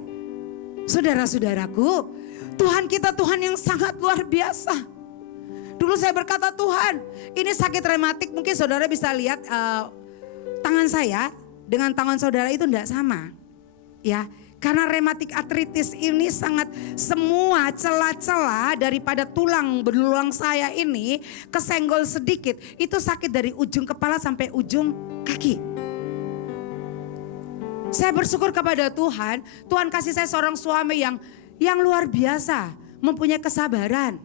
Saudara-saudaraku, Tuhan kita Tuhan yang sangat luar biasa. Dulu saya berkata, Tuhan, ini sakit rematik, mungkin saudara bisa lihat tangan saya dengan tangan saudara itu tidak sama. Ya. Karena rematik artritis ini sangat semua celah-celah daripada tulang belulang saya ini kesenggol sedikit. Itu sakit dari ujung kepala sampai ujung kaki. Saya bersyukur kepada Tuhan. Tuhan kasih saya seorang suami yang luar biasa. Mempunyai kesabaran.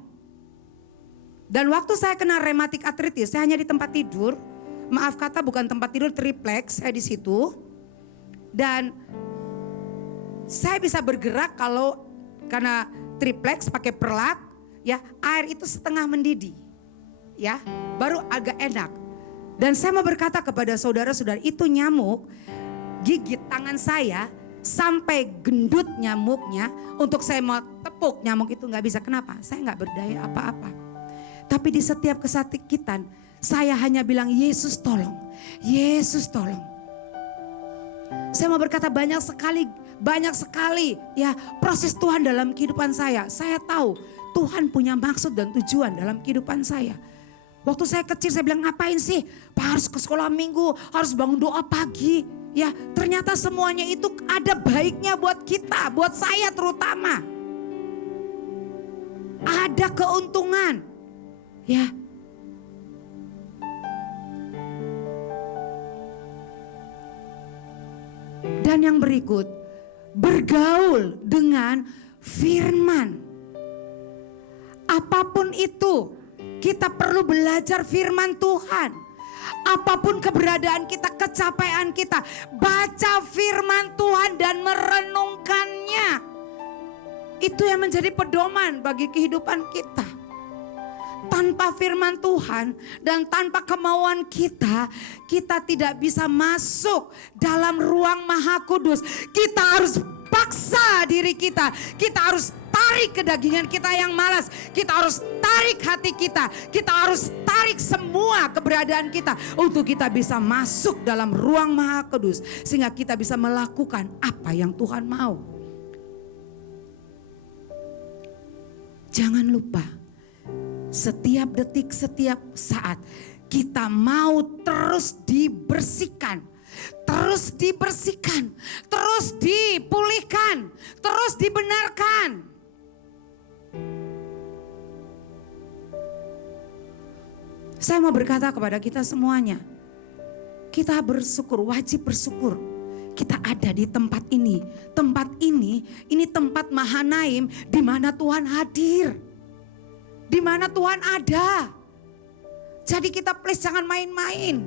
Dan waktu saya kena rematik artritis, saya hanya di tempat tidur. Maaf kata bukan tempat tidur, triplex saya di situ. Dan saya bisa bergerak kalau karena triplex pakai perlak, ya air itu setengah mendidih, ya baru agak enak. Dan saya mau berkata kepada saudara-saudara, itu nyamuk gigit tangan saya sampai gendut nyamuknya. Untuk saya mau tepuk nyamuk itu nggak bisa. Kenapa? Saya nggak berdaya apa-apa. Tapi di setiap kesakitan saya hanya bilang Yesus tolong, Yesus tolong. Saya mau berkata banyak sekali ya proses Tuhan dalam kehidupan saya. Saya tahu Tuhan punya maksud dan tujuan dalam kehidupan saya. Waktu saya kecil saya bilang ngapain sih? Pak harus ke sekolah minggu, harus bangun doa pagi. Ya, ternyata semuanya itu ada baiknya buat kita, buat saya terutama. Ada keuntungan. Ya. Dan yang berikut, bergaul dengan firman. Apapun itu, kita perlu belajar firman Tuhan. Apapun keberadaan kita, kecapaian kita, baca firman Tuhan dan merenungkannya. Itu yang menjadi pedoman bagi kehidupan kita. Tanpa firman Tuhan dan tanpa kemauan kita, kita tidak bisa masuk dalam ruang Maha Kudus. Kita harus paksa diri kita. Kita harus tarik kedagingan kita yang malas. Kita harus tarik hati kita. Kita harus tarik semua keberadaan kita untuk kita bisa masuk dalam ruang Maha Kudus. Sehingga kita bisa melakukan apa yang Tuhan mau. Jangan lupa, setiap detik, setiap saat kita mau terus dibersihkan. Terus dibersihkan, terus dipulihkan, terus dibenarkan. Saya mau berkata kepada kita semuanya, kita bersyukur, wajib bersyukur. Kita ada di tempat ini. Tempat ini tempat Mahanaim di mana Tuhan hadir. Di mana Tuhan ada. Jadi kita please jangan main-main.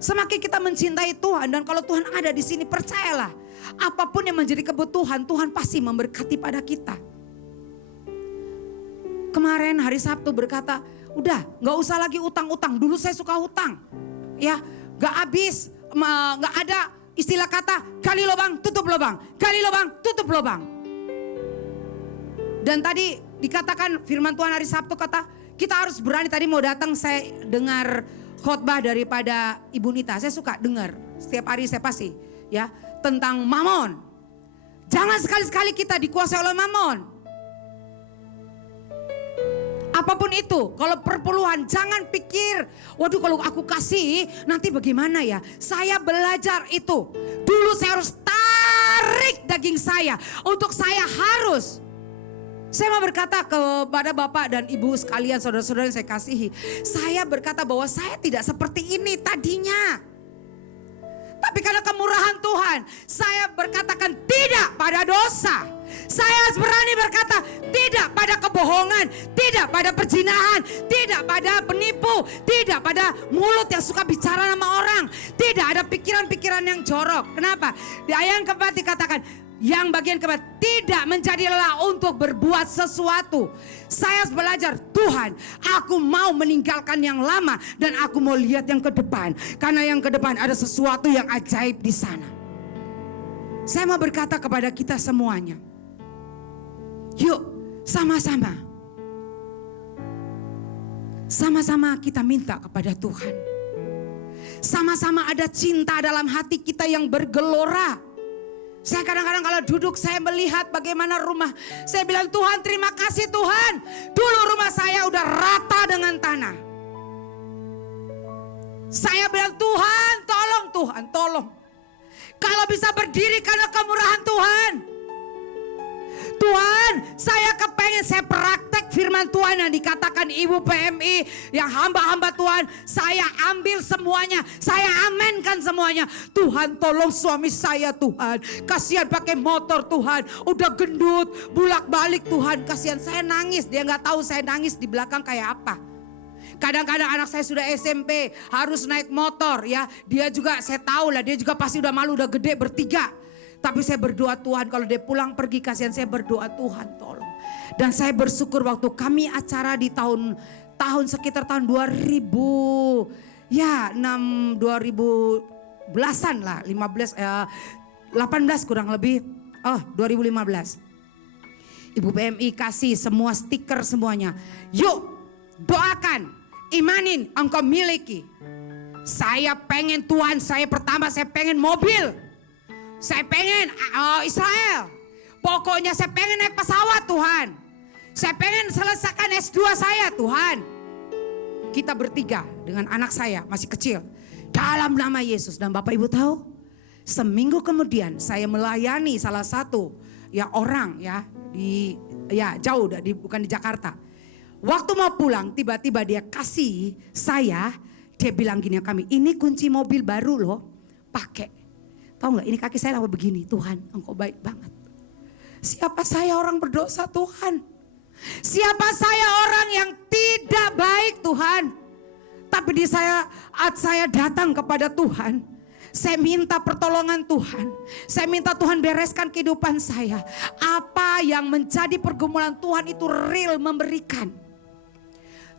Semakin kita mencintai Tuhan dan kalau Tuhan ada di sini, percayalah, apapun yang menjadi kebutuhan Tuhan pasti memberkati pada kita. Kemarin hari Sabtu berkata, udah gak usah lagi utang-utang. Dulu saya suka hutang, ya gak habis, gak ada istilah kata gali lubang tutup lubang, gali lubang tutup lubang. Dan tadi dikatakan firman Tuhan hari Sabtu kata kita harus berani. Tadi mau datang saya dengar khotbah daripada Ibu Nita, saya suka dengar setiap hari, saya pasti ya tentang mamon. Jangan sekali-sekali kita dikuasai oleh mamon. Apapun itu, kalau perpuluhan jangan pikir, waduh kalau aku kasih nanti bagaimana ya. Saya belajar itu. Dulu saya harus tarik daging saya untuk saya harus. Saya mau berkata kepada Bapak dan Ibu sekalian, saudara-saudara yang saya kasihi. Saya berkata bahwa saya tidak seperti ini tadinya. Tapi karena kemurahan Tuhan, saya berkatakan tidak pada dosa. Saya harus berani berkata tidak pada kebohongan, tidak pada perzinahan, tidak pada penipu, tidak pada mulut yang suka bicara nama orang, tidak ada pikiran-pikiran yang jorok. Kenapa? Di ayat yang keempat dikatakan, yang bagian keempat, tidak menjadi lelah untuk berbuat sesuatu. Saya harus belajar, Tuhan, aku mau meninggalkan yang lama dan aku mau lihat yang ke depan. Karena yang ke depan ada sesuatu yang ajaib di sana. Saya mau berkata kepada kita semuanya, yuk sama-sama. Sama-sama kita minta kepada Tuhan. Sama-sama ada cinta dalam hati kita yang bergelora. Saya kadang-kadang kalau duduk saya melihat bagaimana rumah. Saya bilang Tuhan terima kasih Tuhan. Dulu rumah saya udah rata dengan tanah. Saya bilang Tuhan tolong, Tuhan tolong. Kalau bisa berdiri karena kemurahan Tuhan. Tuhan, saya kepengen saya praktek firman Tuhan yang dikatakan Ibu PMI, yang hamba-hamba Tuhan, saya ambil semuanya, saya amenkan semuanya. Tuhan tolong suami saya Tuhan, kasihan pakai motor Tuhan, udah gendut, bulak-balik Tuhan, kasihan saya nangis, dia nggak tahu saya nangis di belakang kayak apa. Kadang-kadang anak saya sudah SMP, harus naik motor ya, dia juga saya tahu lah, dia juga pasti udah malu, udah gede bertiga. Tapi saya berdoa Tuhan kalau dia pulang pergi kasihan, saya berdoa Tuhan tolong. Dan saya bersyukur waktu kami acara di tahun sekitar tahun 2000 ya 2010-an lah, 18 kurang lebih, 2015. Ibu PMI kasih semua stiker semuanya. Yuk doakan, imanin engkau miliki. Saya pengen Tuhan, saya pertama saya pengen mobil. Saya pengen Israel. Pokoknya saya pengen naik pesawat Tuhan. Saya pengen selesaikan S2 saya Tuhan. Kita bertiga dengan anak saya masih kecil. Dalam nama Yesus. Dan Bapak Ibu tahu Seminggu kemudian saya melayani salah satu orang jauh bukan di Jakarta. Waktu mau pulang tiba-tiba dia kasih dia bilang gini kami, ini kunci mobil baru loh, pakai. Tahu nggak, ini kaki saya lama begini, Tuhan Engkau baik banget. Siapa saya orang berdosa Tuhan? Siapa saya orang yang tidak baik Tuhan? Tapi saat saya datang kepada Tuhan, saya minta pertolongan Tuhan. Saya minta Tuhan bereskan kehidupan saya. Apa yang menjadi pergumulan Tuhan itu real memberikan.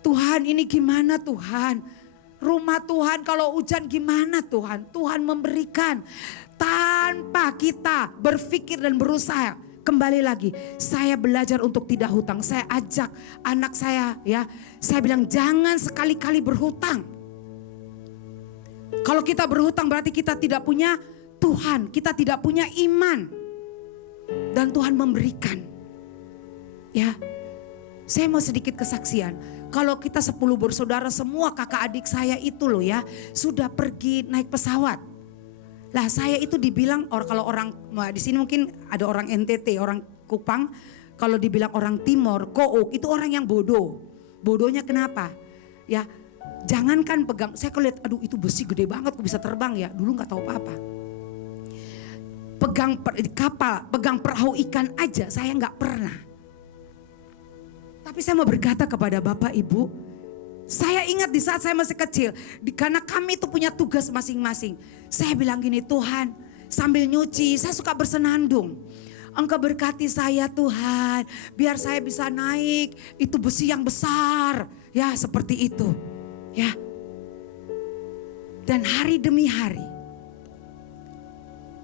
Tuhan ini gimana Tuhan? Rumah Tuhan kalau hujan gimana Tuhan? Tuhan memberikan tanpa kita berpikir dan berusaha. Kembali lagi, saya belajar untuk tidak hutang. Saya ajak anak saya saya bilang jangan sekali-kali berhutang. Kalau kita berhutang berarti kita tidak punya Tuhan, kita tidak punya iman. Dan Tuhan memberikan. Ya, saya mau sedikit kesaksian. Kalau kita 10 bersaudara semua kakak adik saya itu loh ya, sudah pergi naik pesawat. Lah saya itu dibilang kalau orang di sini mungkin ada orang NTT, orang Kupang, kalau dibilang orang Timor, Kook itu orang yang bodoh. Bodohnya kenapa? Ya, jangankan pegang, saya kalau lihat aduh itu besi gede banget kok bisa terbang ya, dulu nggak tahu apa-apa. Pegang kapal, pegang perahu ikan aja saya nggak pernah. Tapi saya mau berkata kepada Bapak Ibu, saya ingat di saat saya masih kecil, karena kami itu punya tugas masing-masing. Saya bilang gini, Tuhan sambil nyuci saya suka bersenandung. Engkau berkati saya Tuhan, biar saya bisa naik itu besi yang besar. Ya seperti itu. Ya. Dan hari demi hari,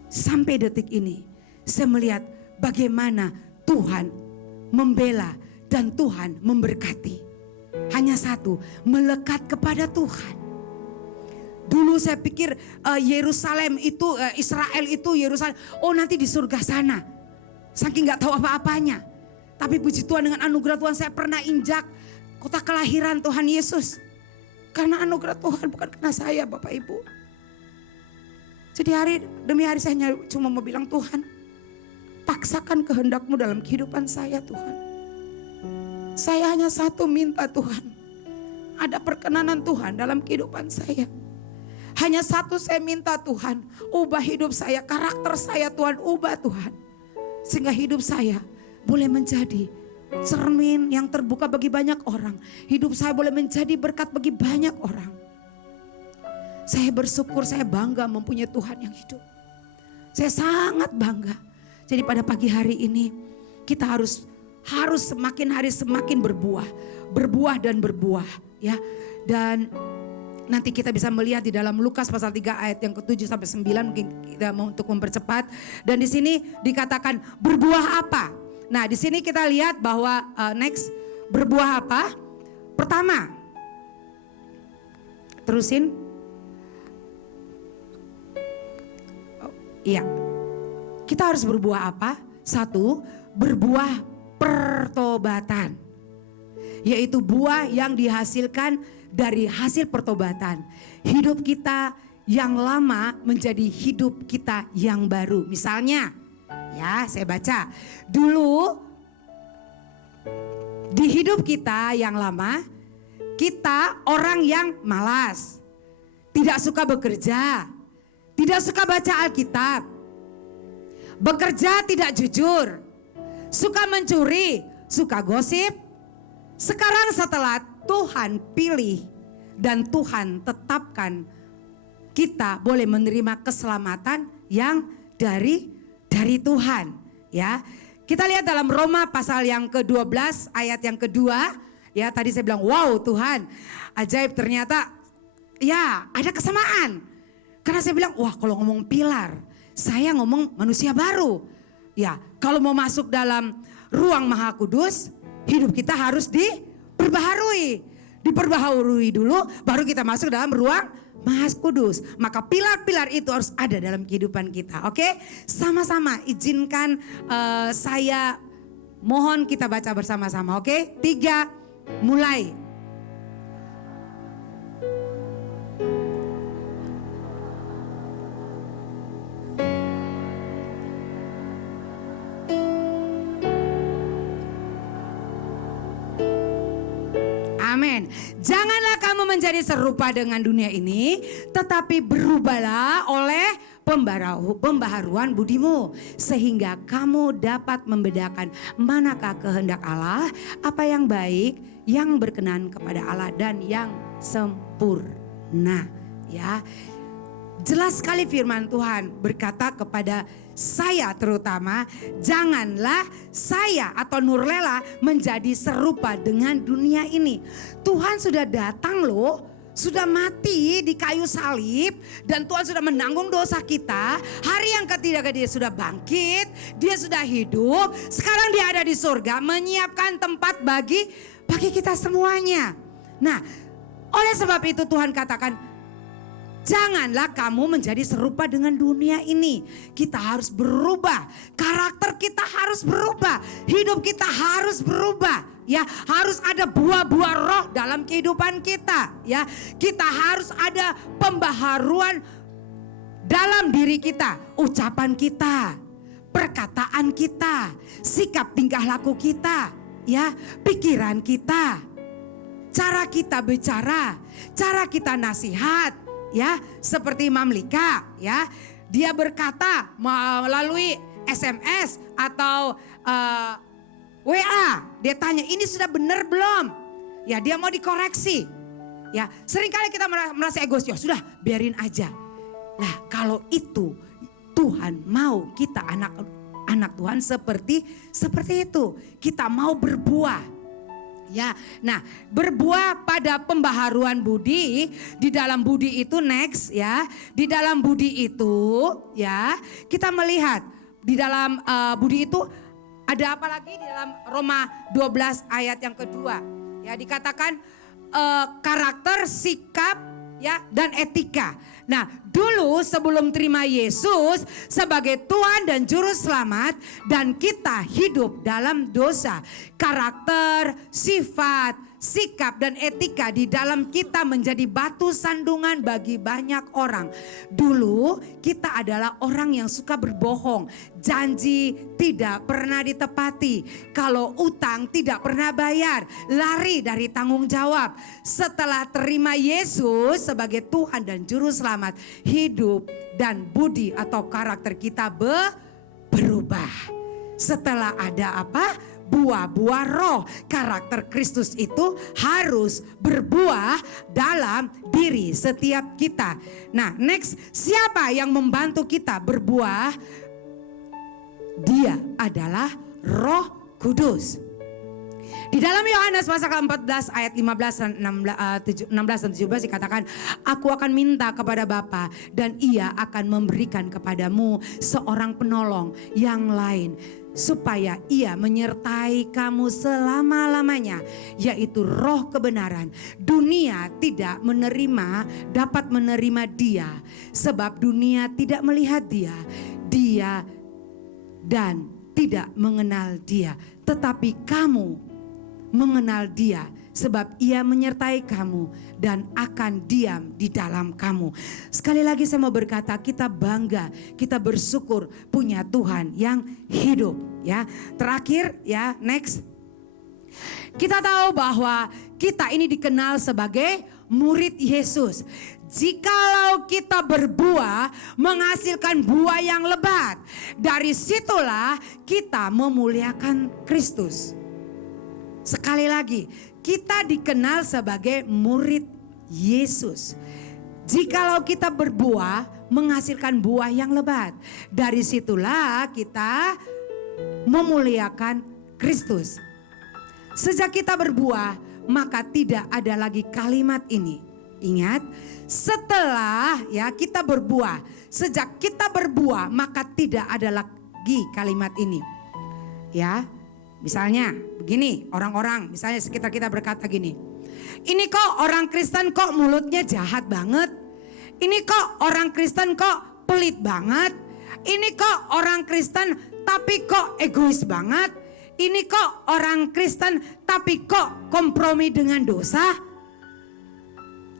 sampai detik ini, saya melihat bagaimana Tuhan membela dan Tuhan memberkati. Hanya satu, melekat kepada Tuhan. Dulu saya pikir Yerusalem itu, Israel itu Yerusalem, oh nanti di surga sana. Saking gak tahu apa-apanya. Tapi puji Tuhan dengan anugerah Tuhan saya pernah injak kota kelahiran Tuhan Yesus. Karena anugerah Tuhan bukan karena saya Bapak Ibu. Jadi hari demi hari saya cuma mau bilang Tuhan, paksakan kehendak-Mu dalam kehidupan saya Tuhan. Saya hanya satu minta Tuhan, ada perkenanan Tuhan dalam kehidupan saya. Hanya satu saya minta Tuhan, ubah hidup saya, karakter saya Tuhan, ubah Tuhan. Sehingga hidup saya boleh menjadi cermin yang terbuka bagi banyak orang. Hidup saya boleh menjadi berkat bagi banyak orang. Saya bersyukur, saya bangga mempunyai Tuhan yang hidup. Saya sangat bangga. Jadi pada pagi hari ini kita harus semakin hari semakin berbuah dan berbuah ya. Dan nanti kita bisa melihat di dalam Lukas pasal 3 ayat yang ke-7 sampai 9 mungkin kita mau untuk mempercepat. Dan di sini dikatakan berbuah apa? Nah, di sini kita lihat bahwa next berbuah apa? Pertama. Terusin. Iya. Kita harus berbuah apa? Satu, berbuah pertobatan. Yaitu buah yang dihasilkan dari hasil pertobatan. Hidup kita yang lama menjadi hidup kita yang baru. Misalnya, ya saya baca. Dulu di hidup kita yang lama, kita orang yang malas. Tidak suka bekerja. Tidak suka baca Alkitab. Bekerja tidak jujur. Suka mencuri, suka gosip. Sekarang setelah Tuhan pilih dan Tuhan tetapkan, kita boleh menerima keselamatan yang dari Tuhan. Ya, kita lihat dalam Roma pasal yang ke-12 ayat yang kedua. Ya, tadi saya bilang wow Tuhan, ajaib ternyata. Ya, ada kesamaan. Karena saya bilang wah kalau ngomong pilar, saya ngomong manusia baru. Ya, kalau mau masuk dalam ruang Maha Kudus, hidup kita harus diperbaharui. Diperbaharui dulu, baru kita masuk dalam ruang Maha Kudus. Maka pilar-pilar itu harus ada dalam kehidupan kita. Oke, sama-sama izinkan saya mohon kita baca bersama-sama. Oke, 3, mulai. Amin. Janganlah kamu menjadi serupa dengan dunia ini, tetapi berubahlah oleh pembaharuan budimu, sehingga kamu dapat membedakan manakah kehendak Allah, apa yang baik, yang berkenan kepada Allah dan yang sempurna. Ya, jelas sekali firman Tuhan berkata kepada saya terutama, janganlah saya atau Nurlela menjadi serupa dengan dunia ini. Tuhan sudah datang loh, sudah mati di kayu salib dan Tuhan sudah menanggung dosa kita. Hari yang ketiga dia sudah bangkit, dia sudah hidup. Sekarang dia ada di surga menyiapkan tempat bagi kita semuanya. Nah, oleh sebab itu Tuhan katakan, janganlah kamu menjadi serupa dengan dunia ini. Kita harus berubah, karakter kita harus berubah, hidup kita harus berubah. Ya, harus ada buah-buah roh dalam kehidupan kita. Ya, kita harus ada pembaharuan dalam diri kita, ucapan kita, perkataan kita, sikap tingkah laku kita, ya, pikiran kita, cara kita bicara, cara kita nasihat. Ya, seperti Imam Lika, ya, dia berkata melalui SMS atau WA, dia tanya ini sudah benar belum? Ya, dia mau dikoreksi. Ya, seringkali kita merasa egois, ya sudah biarin aja. Nah, kalau itu Tuhan mau kita anak Tuhan seperti itu, kita mau berbuah. Ya, nah berbuah pada pembaharuan budi. Di dalam budi itu next ya. Di dalam budi itu ya kita melihat di dalam budi itu ada apa lagi di dalam Roma 12 ayat yang kedua. Ya dikatakan karakter, sikap ya dan etika. Nah dulu sebelum terima Yesus sebagai Tuhan dan Juru Selamat dan kita hidup dalam dosa, karakter, sifat, sikap dan etika di dalam kita menjadi batu sandungan bagi banyak orang. Dulu kita adalah orang yang suka berbohong, janji tidak pernah ditepati, kalau utang tidak pernah bayar, lari dari tanggung jawab. Setelah terima Yesus sebagai Tuhan dan Juru Selamat, hidup dan budi atau karakter kita berubah. Setelah ada apa? Buah-buah roh, karakter Kristus itu harus berbuah dalam diri setiap kita. Nah next, siapa yang membantu kita berbuah? Dia adalah Roh Kudus. Di dalam Yohanes pasal 14 ayat 15 dan 16 dan 17 dikatakan, aku akan minta kepada Bapa dan ia akan memberikan kepadamu seorang penolong yang lain, supaya ia menyertai kamu selama-lamanya, yaitu Roh kebenaran. Dunia tidak dapat menerima dia, sebab dunia tidak melihat dia dan tidak mengenal dia. Tetapi kamu mengenal dia, sebab ia menyertai kamu dan akan diam di dalam kamu. Sekali lagi saya mau berkata, kita bangga, kita bersyukur punya Tuhan yang hidup. Ya, terakhir ya, next. Kita tahu bahwa kita ini dikenal sebagai murid Yesus. Jikalau kita berbuah, menghasilkan buah yang lebat, dari situlah kita memuliakan Kristus. Sekali lagi, kita dikenal sebagai murid Yesus. Jikalau kita berbuah, menghasilkan buah yang lebat, dari situlah kita memuliakan Kristus. Sejak kita berbuah, maka tidak ada lagi kalimat ini. Ingat, setelah ya kita berbuah, sejak kita berbuah, maka tidak ada lagi kalimat ini. Ya, misalnya begini, orang-orang misalnya sekitar kita berkata gini, ini kok orang Kristen kok mulutnya jahat banget, ini kok orang Kristen kok pelit banget, ini kok orang Kristen tapi kok egois banget, ini kok orang Kristen tapi kok kompromi dengan dosa.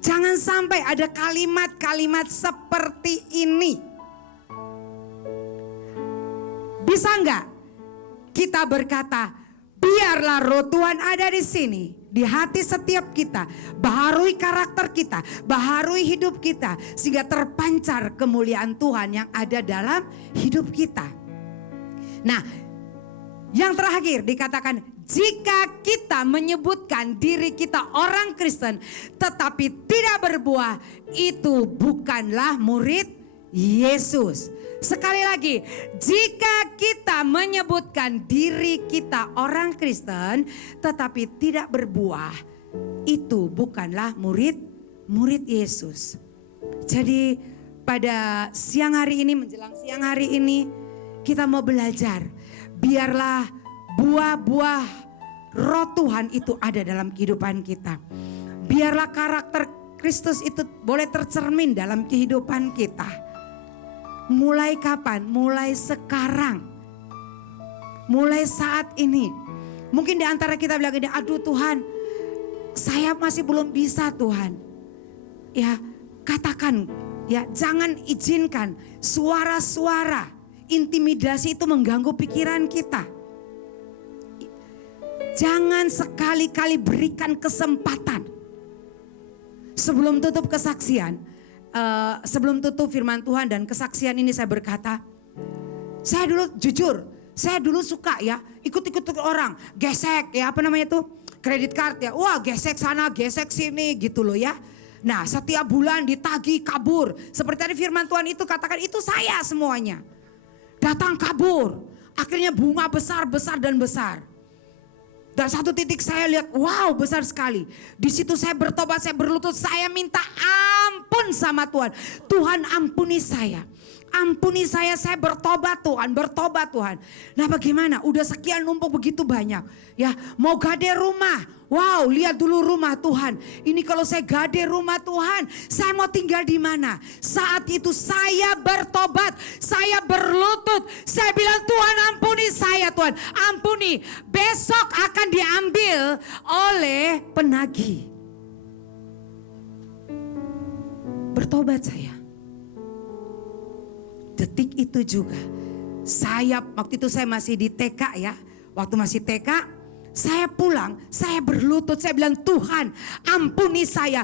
Jangan sampai ada kalimat-kalimat seperti ini. Bisa enggak kita berkata, biarlah roh Tuhan ada di sini di hati setiap kita, baharui karakter kita, baharui hidup kita, sehingga terpancar kemuliaan Tuhan yang ada dalam hidup kita. Nah, yang terakhir dikatakan, jika kita menyebutkan diri kita orang Kristen tetapi tidak berbuah, itu bukanlah murid Yesus. Sekali lagi, jika kita menyebutkan diri kita orang Kristen tetapi tidak berbuah, itu bukanlah murid Yesus. Jadi pada siang hari ini, menjelang siang hari ini, kita mau belajar. Biarlah buah-buah Roh Tuhan itu ada dalam kehidupan kita. Biarlah karakter Kristus itu boleh tercermin dalam kehidupan kita. Mulai kapan? Mulai sekarang. Mulai saat ini. Mungkin di antara kita bilang gini, aduh Tuhan, saya masih belum bisa Tuhan. Ya, katakan, ya jangan izinkan suara-suara intimidasi itu mengganggu pikiran kita. Jangan sekali-kali berikan kesempatan. Sebelum tutup kesaksian, sebelum tutup firman Tuhan dan kesaksian ini saya berkata, saya dulu jujur, saya dulu suka ya ikut-ikut orang, gesek ya apa namanya tuh, kredit card ya, wah gesek sana gesek sini gitu loh ya. Nah setiap bulan ditagih kabur, seperti tadi firman Tuhan itu katakan, itu saya semuanya. Datang kabur, akhirnya bunga besar dan besar. Dan satu titik saya lihat, wow besar sekali. Di situ saya bertobat, saya berlutut, saya minta ampun sama Tuhan. Tuhan ampuni saya. Ampuni saya bertobat Tuhan, bertobat Tuhan. Nah bagaimana? Udah sekian numpuk begitu banyak. Ya, mau gade rumah. Wow, lihat dulu rumah Tuhan. Ini kalau saya gade rumah Tuhan, saya mau tinggal di mana? Saat itu saya bertobat, saya berlutut. Saya bilang, Tuhan ampuni saya Tuhan, ampuni. Besok akan diambil oleh penagih. Bertobat saya. Detik itu juga saya, waktu itu saya masih di TK ya. Waktu masih TK, saya pulang, saya berlutut, saya bilang, Tuhan ampuni saya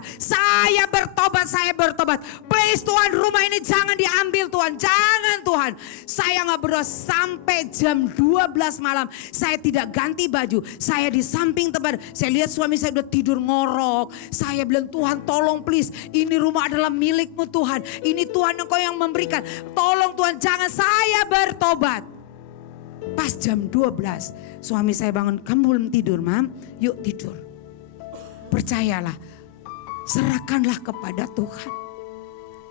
bertobat, please Tuhan, rumah ini jangan diambil Tuhan, jangan Tuhan. Saya gak berdoa sampai jam 12 malam, saya tidak ganti baju, saya di samping tempat, saya lihat suami saya udah tidur ngorok. Saya bilang, Tuhan tolong please, ini rumah adalah milikmu Tuhan, ini Tuhan Engkau yang memberikan, tolong Tuhan jangan. Saya bertobat. Pas jam 12 suami saya bangun, kamu belum tidur Mam? Yuk tidur. Percayalah, serahkanlah kepada Tuhan.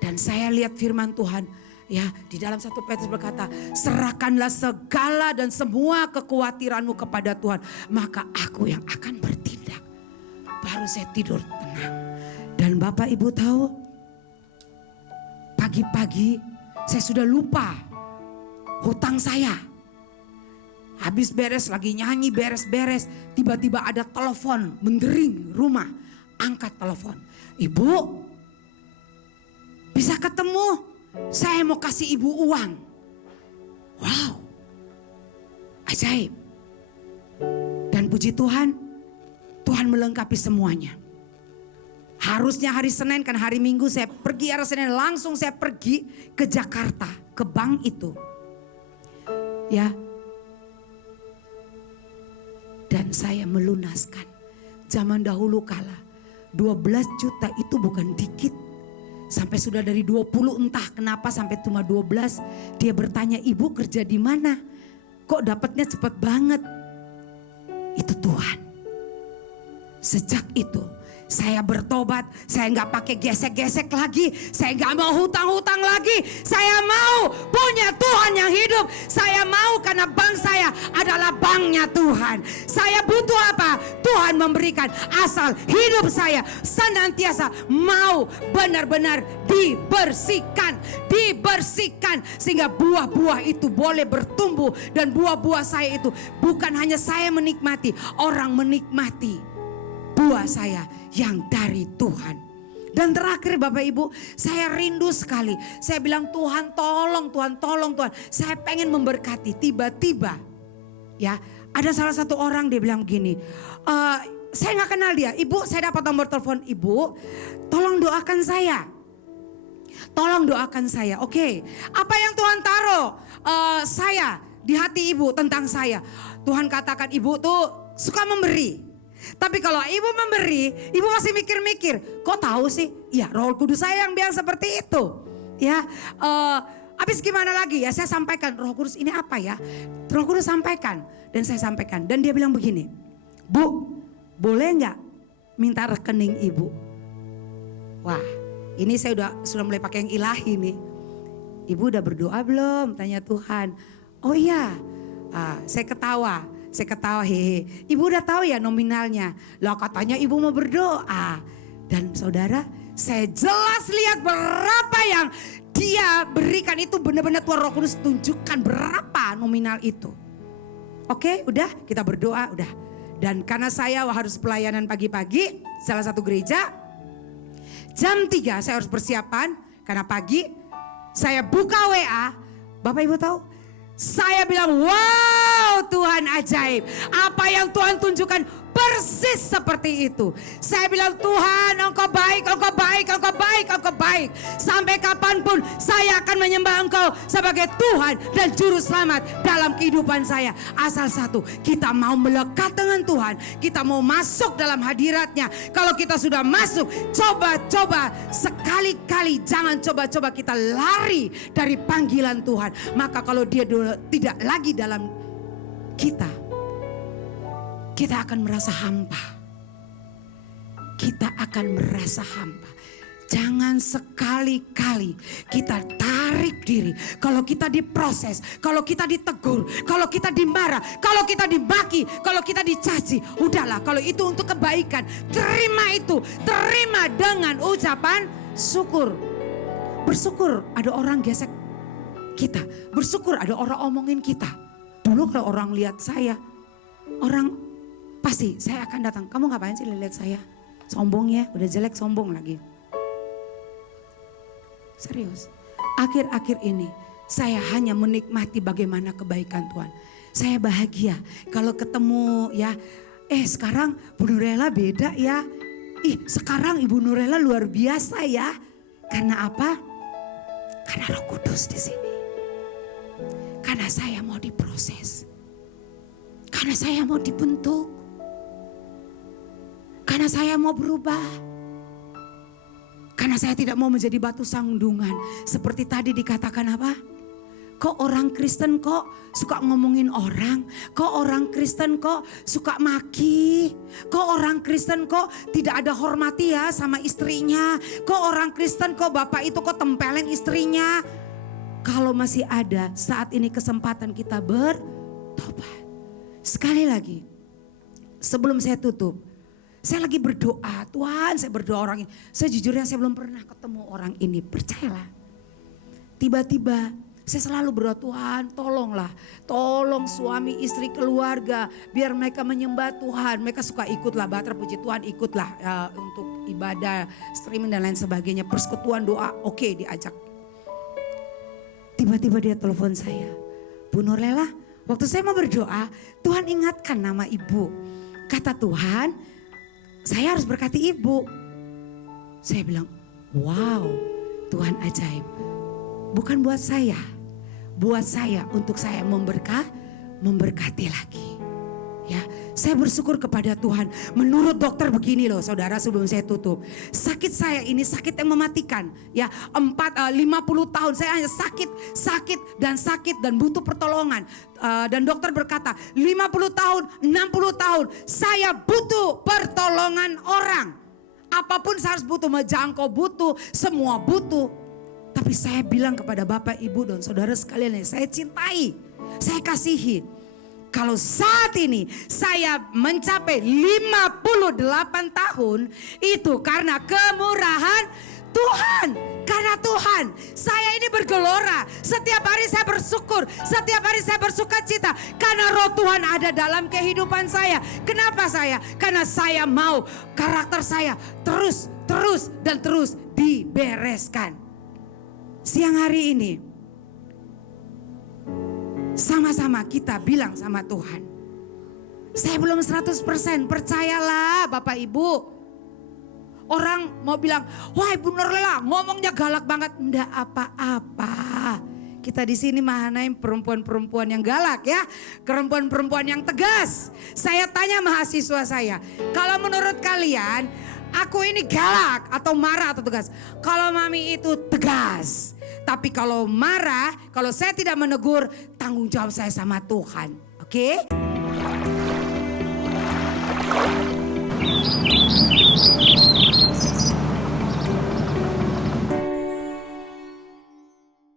Dan saya lihat firman Tuhan ya di dalam 1 Petrus berkata, serahkanlah segala dan semua kekhawatiranmu kepada Tuhan, maka aku yang akan bertindak. Baru saya tidur tenang. Dan Bapak Ibu tahu, pagi-pagi saya sudah lupa hutang saya. Habis beres, lagi nyanyi beres-beres, tiba-tiba ada telepon mendering rumah. Angkat telepon. Ibu, bisa ketemu? Saya mau kasih ibu uang. Wow, ajaib. Dan puji Tuhan, Tuhan melengkapi semuanya. Harusnya hari Senin, kan hari Minggu saya pergi hari Senin, langsung saya pergi ke Jakarta, ke bank itu. Ya. Dan saya melunaskan. Zaman dahulu kala 12 juta itu bukan dikit. Sampai sudah dari 20, entah kenapa sampai cuma 12. Dia bertanya, ibu kerja di mana? Kok dapatnya cepat banget? Itu Tuhan. Sejak itu saya bertobat, saya nggak pakai gesek-gesek lagi, saya nggak mau hutang-hutang lagi, saya mau punya Tuhan yang hidup, saya mau karena bank saya adalah banknya Tuhan. Saya butuh apa? Tuhan memberikan, asal hidup saya senantiasa mau benar-benar dibersihkan sehingga buah-buah itu boleh bertumbuh dan buah-buah saya itu bukan hanya saya menikmati, orang menikmati buah saya yang dari Tuhan. Dan terakhir Bapak Ibu, saya rindu sekali. Saya bilang, Tuhan tolong, Tuhan tolong, Tuhan. Saya pengen memberkati. Tiba-tiba ya ada salah satu orang, dia bilang begini, saya nggak kenal dia. Ibu, saya dapat nomor telepon ibu, tolong doakan saya. Tolong doakan saya. Oke, apa yang Tuhan taruh saya di hati ibu tentang saya? Tuhan katakan ibu tuh suka memberi. Tapi kalau ibu memberi, ibu masih mikir-mikir. Kok tahu sih? Ya, Roh Kudus saya yang bilang seperti itu. Ya, habis gimana lagi ya? Saya sampaikan, Roh Kudus ini apa ya? Roh Kudus sampaikan dan saya sampaikan. Dan dia bilang begini, Bu, boleh nggak minta rekening ibu? Wah, ini saya sudah mulai pakai yang ilahi nih. Ibu udah berdoa belum? Tanya Tuhan. Oh iya, saya ketawa hehe. Ibu udah tahu ya nominalnya. Lah katanya ibu mau berdoa. Dan saudara, saya jelas lihat berapa yang dia berikan itu benar-benar Tuhan Roh Kudus tunjukkan berapa nominal itu. Oke, udah kita berdoa, udah. Dan karena saya harus pelayanan pagi-pagi, salah satu gereja, jam 3 saya harus persiapan, karena pagi saya buka WA, Bapak Ibu tahu? Saya bilang, wow Tuhan ajaib. Apa yang Tuhan tunjukkan persis seperti itu. Saya bilang, Tuhan Engkau baik, Engkau baik, Engkau baik, Engkau baik. Sampai kapanpun saya akan menyembah Engkau sebagai Tuhan dan Juru Selamat dalam kehidupan saya. Asal satu, kita mau melekat dengan Tuhan. Kita mau masuk dalam hadiratnya. Kalau kita sudah masuk, coba-coba sekali-kali. Jangan coba-coba kita lari dari panggilan Tuhan. Maka kalau dia tidak lagi dalam kita akan merasa hampa. Kita akan merasa hampa. Jangan sekali-kali kita tarik diri. Kalau kita diproses, kalau kita ditegur, kalau kita dimarah, kalau kita dibaki, kalau kita dicaci. Udahlah, kalau itu untuk kebaikan, terima itu. Terima dengan ucapan syukur. Bersyukur ada orang gesek kita. Bersyukur ada orang omongin kita. Dulu kalau orang lihat saya, orang pasti saya akan datang. Kamu ngapain sih lihat saya? Sombong ya, udah jelek sombong lagi. Serius. Akhir-akhir ini saya hanya menikmati bagaimana kebaikan Tuhan. Saya bahagia kalau ketemu ya. Sekarang Bu Nurela beda ya. Sekarang Ibu Nurela luar biasa ya. Karena apa? Karena Roh Kudus di sini. Karena saya mau diproses. Karena saya mau dibentuk. Karena saya mau berubah. Karena saya tidak mau menjadi batu sandungan. Seperti tadi dikatakan apa? Kok orang Kristen kok suka ngomongin orang? Kok orang Kristen kok suka maki? Kok orang Kristen kok tidak ada hormati ya sama istrinya? Kok orang Kristen kok bapak itu kok tempeleng istrinya? Kalau masih ada saat ini kesempatan kita bertobat. Sekali lagi, sebelum saya tutup, saya lagi berdoa, Tuhan saya berdoa orang ini. Sejujurnya saya belum pernah ketemu orang ini, percayalah. Tiba-tiba saya selalu berdoa, Tuhan tolonglah, tolong suami, istri, keluarga. Biar mereka menyembah Tuhan, mereka suka ikutlah, Batra puji Tuhan ikutlah untuk ibadah, streaming dan lain sebagainya. Persekutuan doa, oke, diajak. Tiba-tiba dia telepon saya, Bu Nurlela, waktu saya mau berdoa, Tuhan ingatkan nama ibu. Kata Tuhan, saya harus berkati ibu. Saya bilang, wow, Tuhan ajaib. Bukan buat saya untuk saya memberkati lagi. Ya, saya bersyukur kepada Tuhan. Menurut dokter begini loh, saudara, sebelum saya tutup. Sakit saya ini sakit yang mematikan. Ya, 50 tahun saya hanya sakit dan butuh pertolongan. Dan dokter berkata, 50 tahun, 60 tahun saya butuh pertolongan orang. Apapun saya harus butuh, menjangkau butuh, semua butuh. Tapi saya bilang kepada Bapak, Ibu dan saudara sekalian yang saya cintai, saya kasihi. Kalau saat ini saya mencapai 58 tahun, itu karena kemurahan Tuhan. Karena Tuhan, saya ini bergelora. Setiap hari saya bersyukur, setiap hari saya bersuka cita. Karena roh Tuhan ada dalam kehidupan saya. Kenapa saya? Karena saya mau karakter saya terus dibereskan. Siang hari ini, sama-sama kita bilang sama Tuhan, Saya belum 100%, percayalah Bapak Ibu. Orang mau bilang, wah Ibu Nurlela ngomongnya galak banget. Enggak apa-apa. Kita di sini mahanaim perempuan-perempuan yang galak ya. Perempuan-perempuan yang tegas. Saya tanya mahasiswa saya, kalau menurut kalian aku ini galak atau marah atau tegas? Kalau Mami itu tegas. Tapi kalau marah, kalau saya tidak menegur, tanggung jawab saya sama Tuhan. Oke?